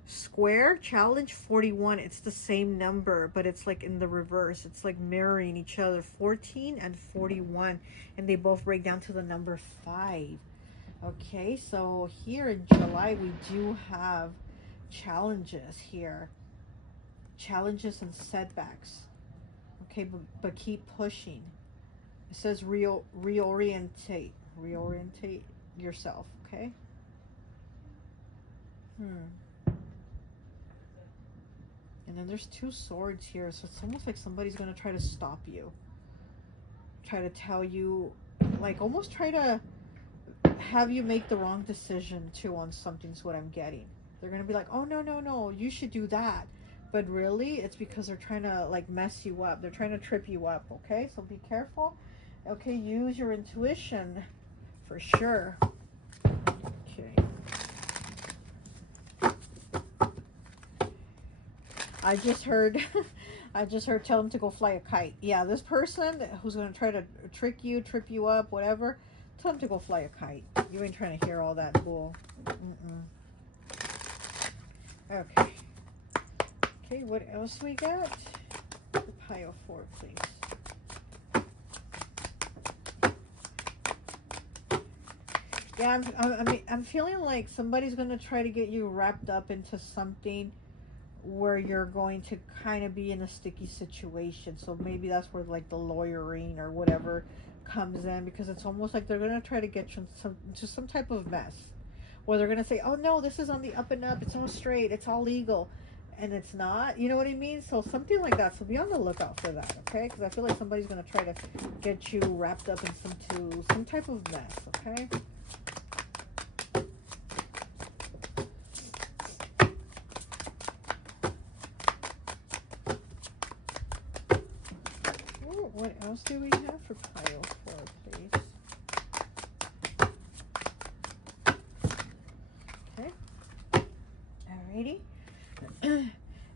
square challenge 41. It's the same number, but it's like in the reverse. It's like mirroring each other, 14 and 41, and they both break down to the number 5. Okay, so here in July we do have challenges here, challenges and setbacks. Okay, but keep pushing. It says reorientate yourself. Okay. And then there's 2 swords here, so it's almost like somebody's going to try to stop you, try to tell you, like almost try to have you make the wrong decision too on something, is what I'm getting. They're going to be like, oh no, you should do that, but really it's because they're trying to like mess you up. They're trying to trip you up. Okay, so be careful. Okay, use your intuition for sure. Okay. I just heard I just heard tell him to go fly a kite. Yeah, this person who's going to try to trick you, trip you up, whatever, tell him to go fly a kite. You ain't trying to hear all that bull. Okay. Okay, what else we got? The pile 4, please. Yeah, I'm feeling like somebody's going to try to get you wrapped up into something where you're going to kind of be in a sticky situation. So maybe that's where like the lawyering or whatever comes in, because it's almost like they're going to try to get you into some type of mess. Or they're going to say, oh no, this is on the up and up. It's all straight. It's all legal. And it's not. You know what I mean? So something like that. So be on the lookout for that, okay? Because I feel like somebody's going to try to get you wrapped up in some type of mess, okay? What else do we have for pile 4, please? Okay. Alrighty.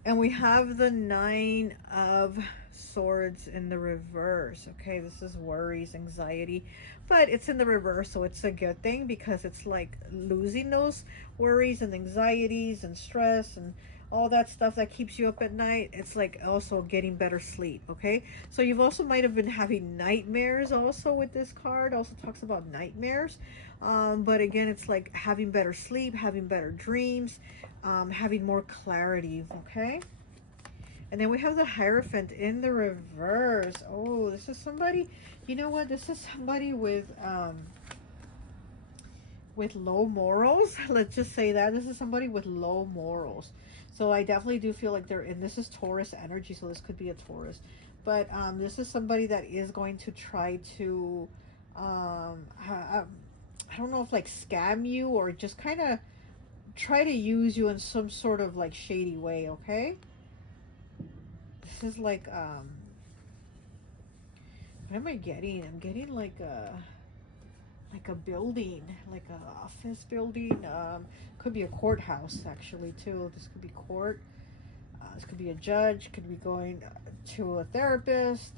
And we have the 9 of Swords in the reverse. Okay, this is worries, anxiety, but it's in the reverse, so it's a good thing, because it's like losing those worries and anxieties and stress and all that stuff that keeps you up at night. It's like also getting better sleep, okay? So you've also might have been having nightmares also with this card. Also talks about nightmares. But again, it's like having better sleep, having better dreams, having more clarity, okay? And then we have the Hierophant in the reverse. Oh, this is somebody, you know what? This is somebody with low morals. Let's just say that. This is somebody with low morals. So I definitely do feel like they're in, this is Taurus energy, so this could be a Taurus. But this is somebody that is going to try to, I don't know if like scam you or just kind of try to use you in some sort of like shady way, okay? This is like, what am I getting? I'm getting like a building, like a office building. Could be a courthouse actually too. This could be court. This could be a judge. Could be going to a therapist.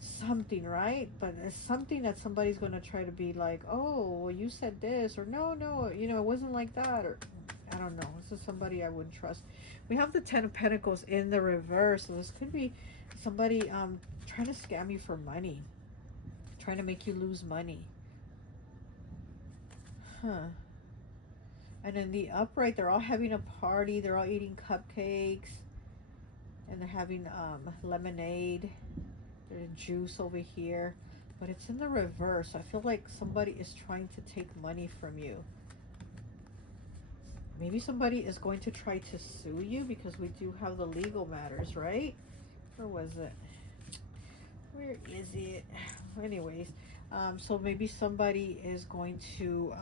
Something, right? But it's something that somebody's going to try to be like, oh, well, you said this, or no, you know, it wasn't like that, or I don't know. This is somebody I wouldn't trust. We have the 10 of Pentacles in the reverse. So this could be somebody trying to scam you for money, trying to make you lose money. Huh. And in the upright, they're all having a party. They're all eating cupcakes. And they're having lemonade. There's juice over here. But it's in the reverse. I feel like somebody is trying to take money from you. Maybe somebody is going to try to sue you, because we do have the legal matters, right? Where was it? Where is it? Anyways, so maybe somebody is going to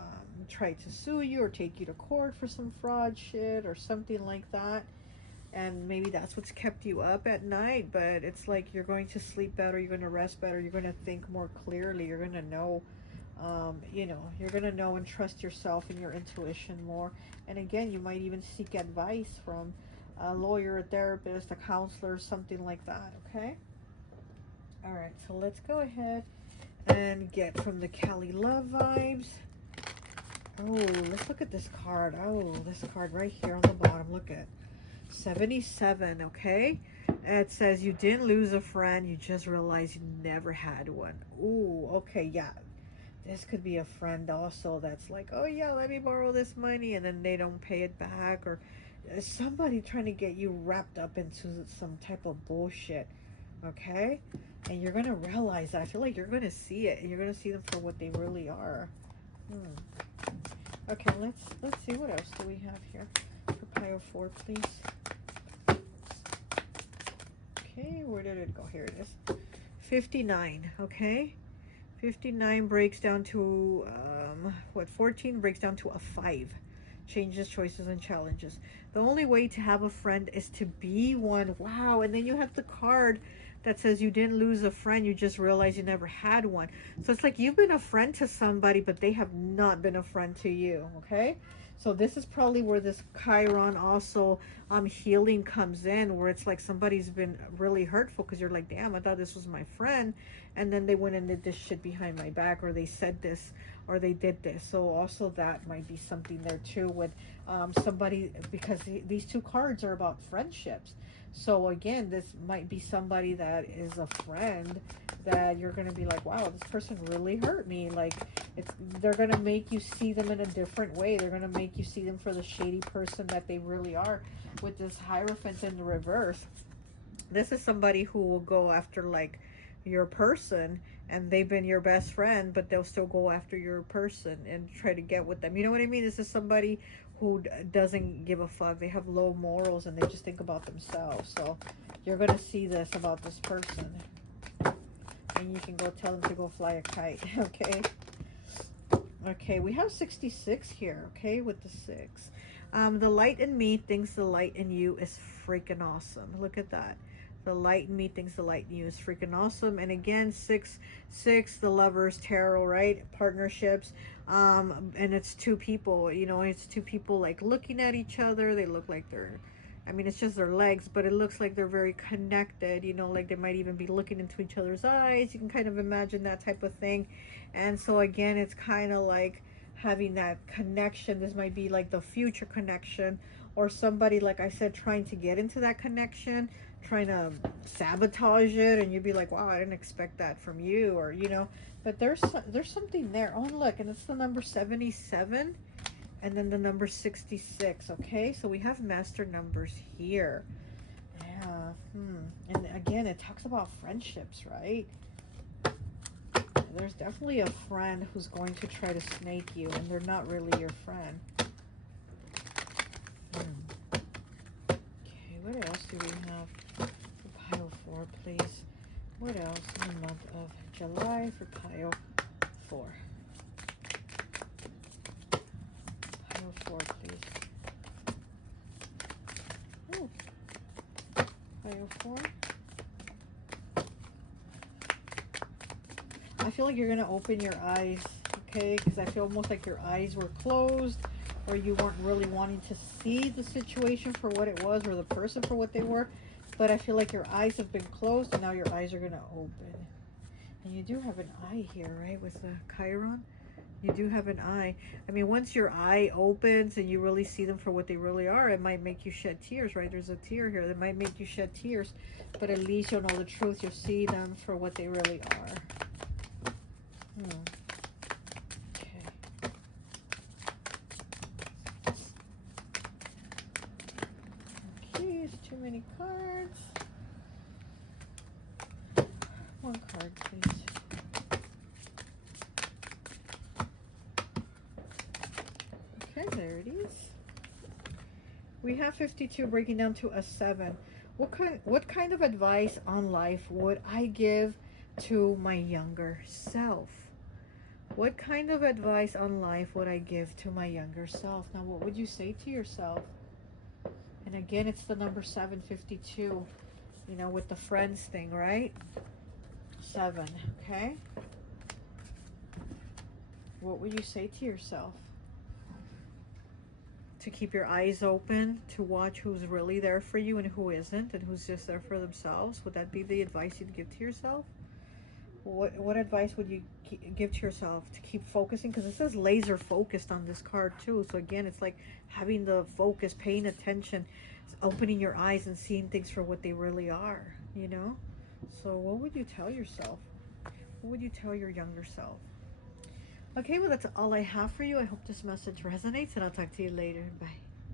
try to sue you or take you to court for some fraud shit or something like that. And maybe that's what's kept you up at night. But it's like you're going to sleep better, you're going to rest better, you're going to think more clearly, you're going to know, you know, you're going to know and trust yourself and your intuition more. And again, you might even seek advice from a lawyer, a therapist, a counselor, something like that, okay? All right, so let's go ahead and get from the Cali Love vibes. Oh, let's look at this card. Oh, this card right here on the bottom. Look at 77, okay? It says you didn't lose a friend. You just realized you never had one. Ooh, okay, yeah. This could be a friend also that's like, oh, yeah, let me borrow this money, and then they don't pay it back. Or somebody trying to get you wrapped up into some type of bullshit, okay? And you're going to realize that. I feel like you're going to see it, and you're going to see them for what they really are. Okay, let's see, what else do we have here for pile 4, please. Okay, where did it go? Here it is. 59, okay? 59 breaks down to, 14 breaks down to a 5. Changes, choices, and challenges. The only way to have a friend is to be one. Wow, and then you have the card that says you didn't lose a friend, you just realized you never had one. So it's like you've been a friend to somebody, but they have not been a friend to you, okay? So this is probably where this Chiron also healing comes in, where it's like somebody's been really hurtful because you're like, damn, I thought this was my friend, and then they went and did this shit behind my back, or they said this, or they did this. So also that might be something there too with somebody, because these two cards are about friendships. So again, this might be somebody that is a friend that you're going to be like, wow, this person really hurt me. Like, they're going to make you see them in a different way. They're going to make you see them for the shady person that they really are. With this Hierophant in the reverse, this is somebody who will go after like your person, and they've been your best friend, but they'll still go after your person and try to get with them. You know what I mean? This is somebody who doesn't give a fuck. They have low morals and they just think about themselves. So you're going to see this about this person. And you can go tell them to go fly a kite, okay? Okay, we have 66 here, okay, with the 6. The light in me thinks the light in you is freaking awesome. Look at that. The light in me thinks the light in you is freaking awesome. And again, 6, the Lovers tarot, right? Partnerships. And it's two people, you know, it's two people like looking at each other. They look like they're, I mean, it's just their legs, but it looks like they're very connected, you know, like they might even be looking into each other's eyes. You can kind of imagine that type of thing. And so again, it's kind of like having that connection. This might be like the future connection, or somebody, like I said, trying to get into that connection, trying to sabotage it, and you'd be like, wow, I didn't expect that from you, or, you know, but there's something there. Oh, look, and it's the number 77 and then the number 66. Okay, so we have master numbers here. Yeah. And again, it talks about friendships, right? There's definitely a friend who's going to try to snake you, and they're not really your friend. Okay, what else do we have for pile 4, please? What else in the month of July for pile 4? Pile 4, please. Oh, pile 4. I feel like you're going to open your eyes, okay? Because I feel almost like your eyes were closed, or you weren't really wanting to see the situation for what it was, or the person for what they were. But I feel like your eyes have been closed, and now your eyes are going to open. And you do have an eye here, right? With the Chiron. You do have an eye. I mean, once your eye opens and you really see them for what they really are, it might make you shed tears, right? There's a tear here that might make you shed tears. But at least you'll know the truth. You'll see them for what they really are. Okay. Okay, it's too many cards. One card, please. Okay, there it is. We have 52 breaking down to a 7. What kind of advice on life would I give to my younger self? What kind of advice on life would I give to my younger self? Now, what would you say to yourself? And again, it's the number 752, you know, with the friends thing, right? 7, okay? What would you say to yourself? To keep your eyes open, to watch who's really there for you and who isn't, and who's just there for themselves? Would that be the advice you'd give to yourself? What advice would you give to yourself to keep focusing? Because it says laser focused on this card too. So again, it's like having the focus, paying attention, opening your eyes and seeing things for what they really are, you know? So what would you tell yourself? What would you tell your younger self? Okay, well, that's all I have for you. I hope this message resonates, and I'll talk to you later. Bye.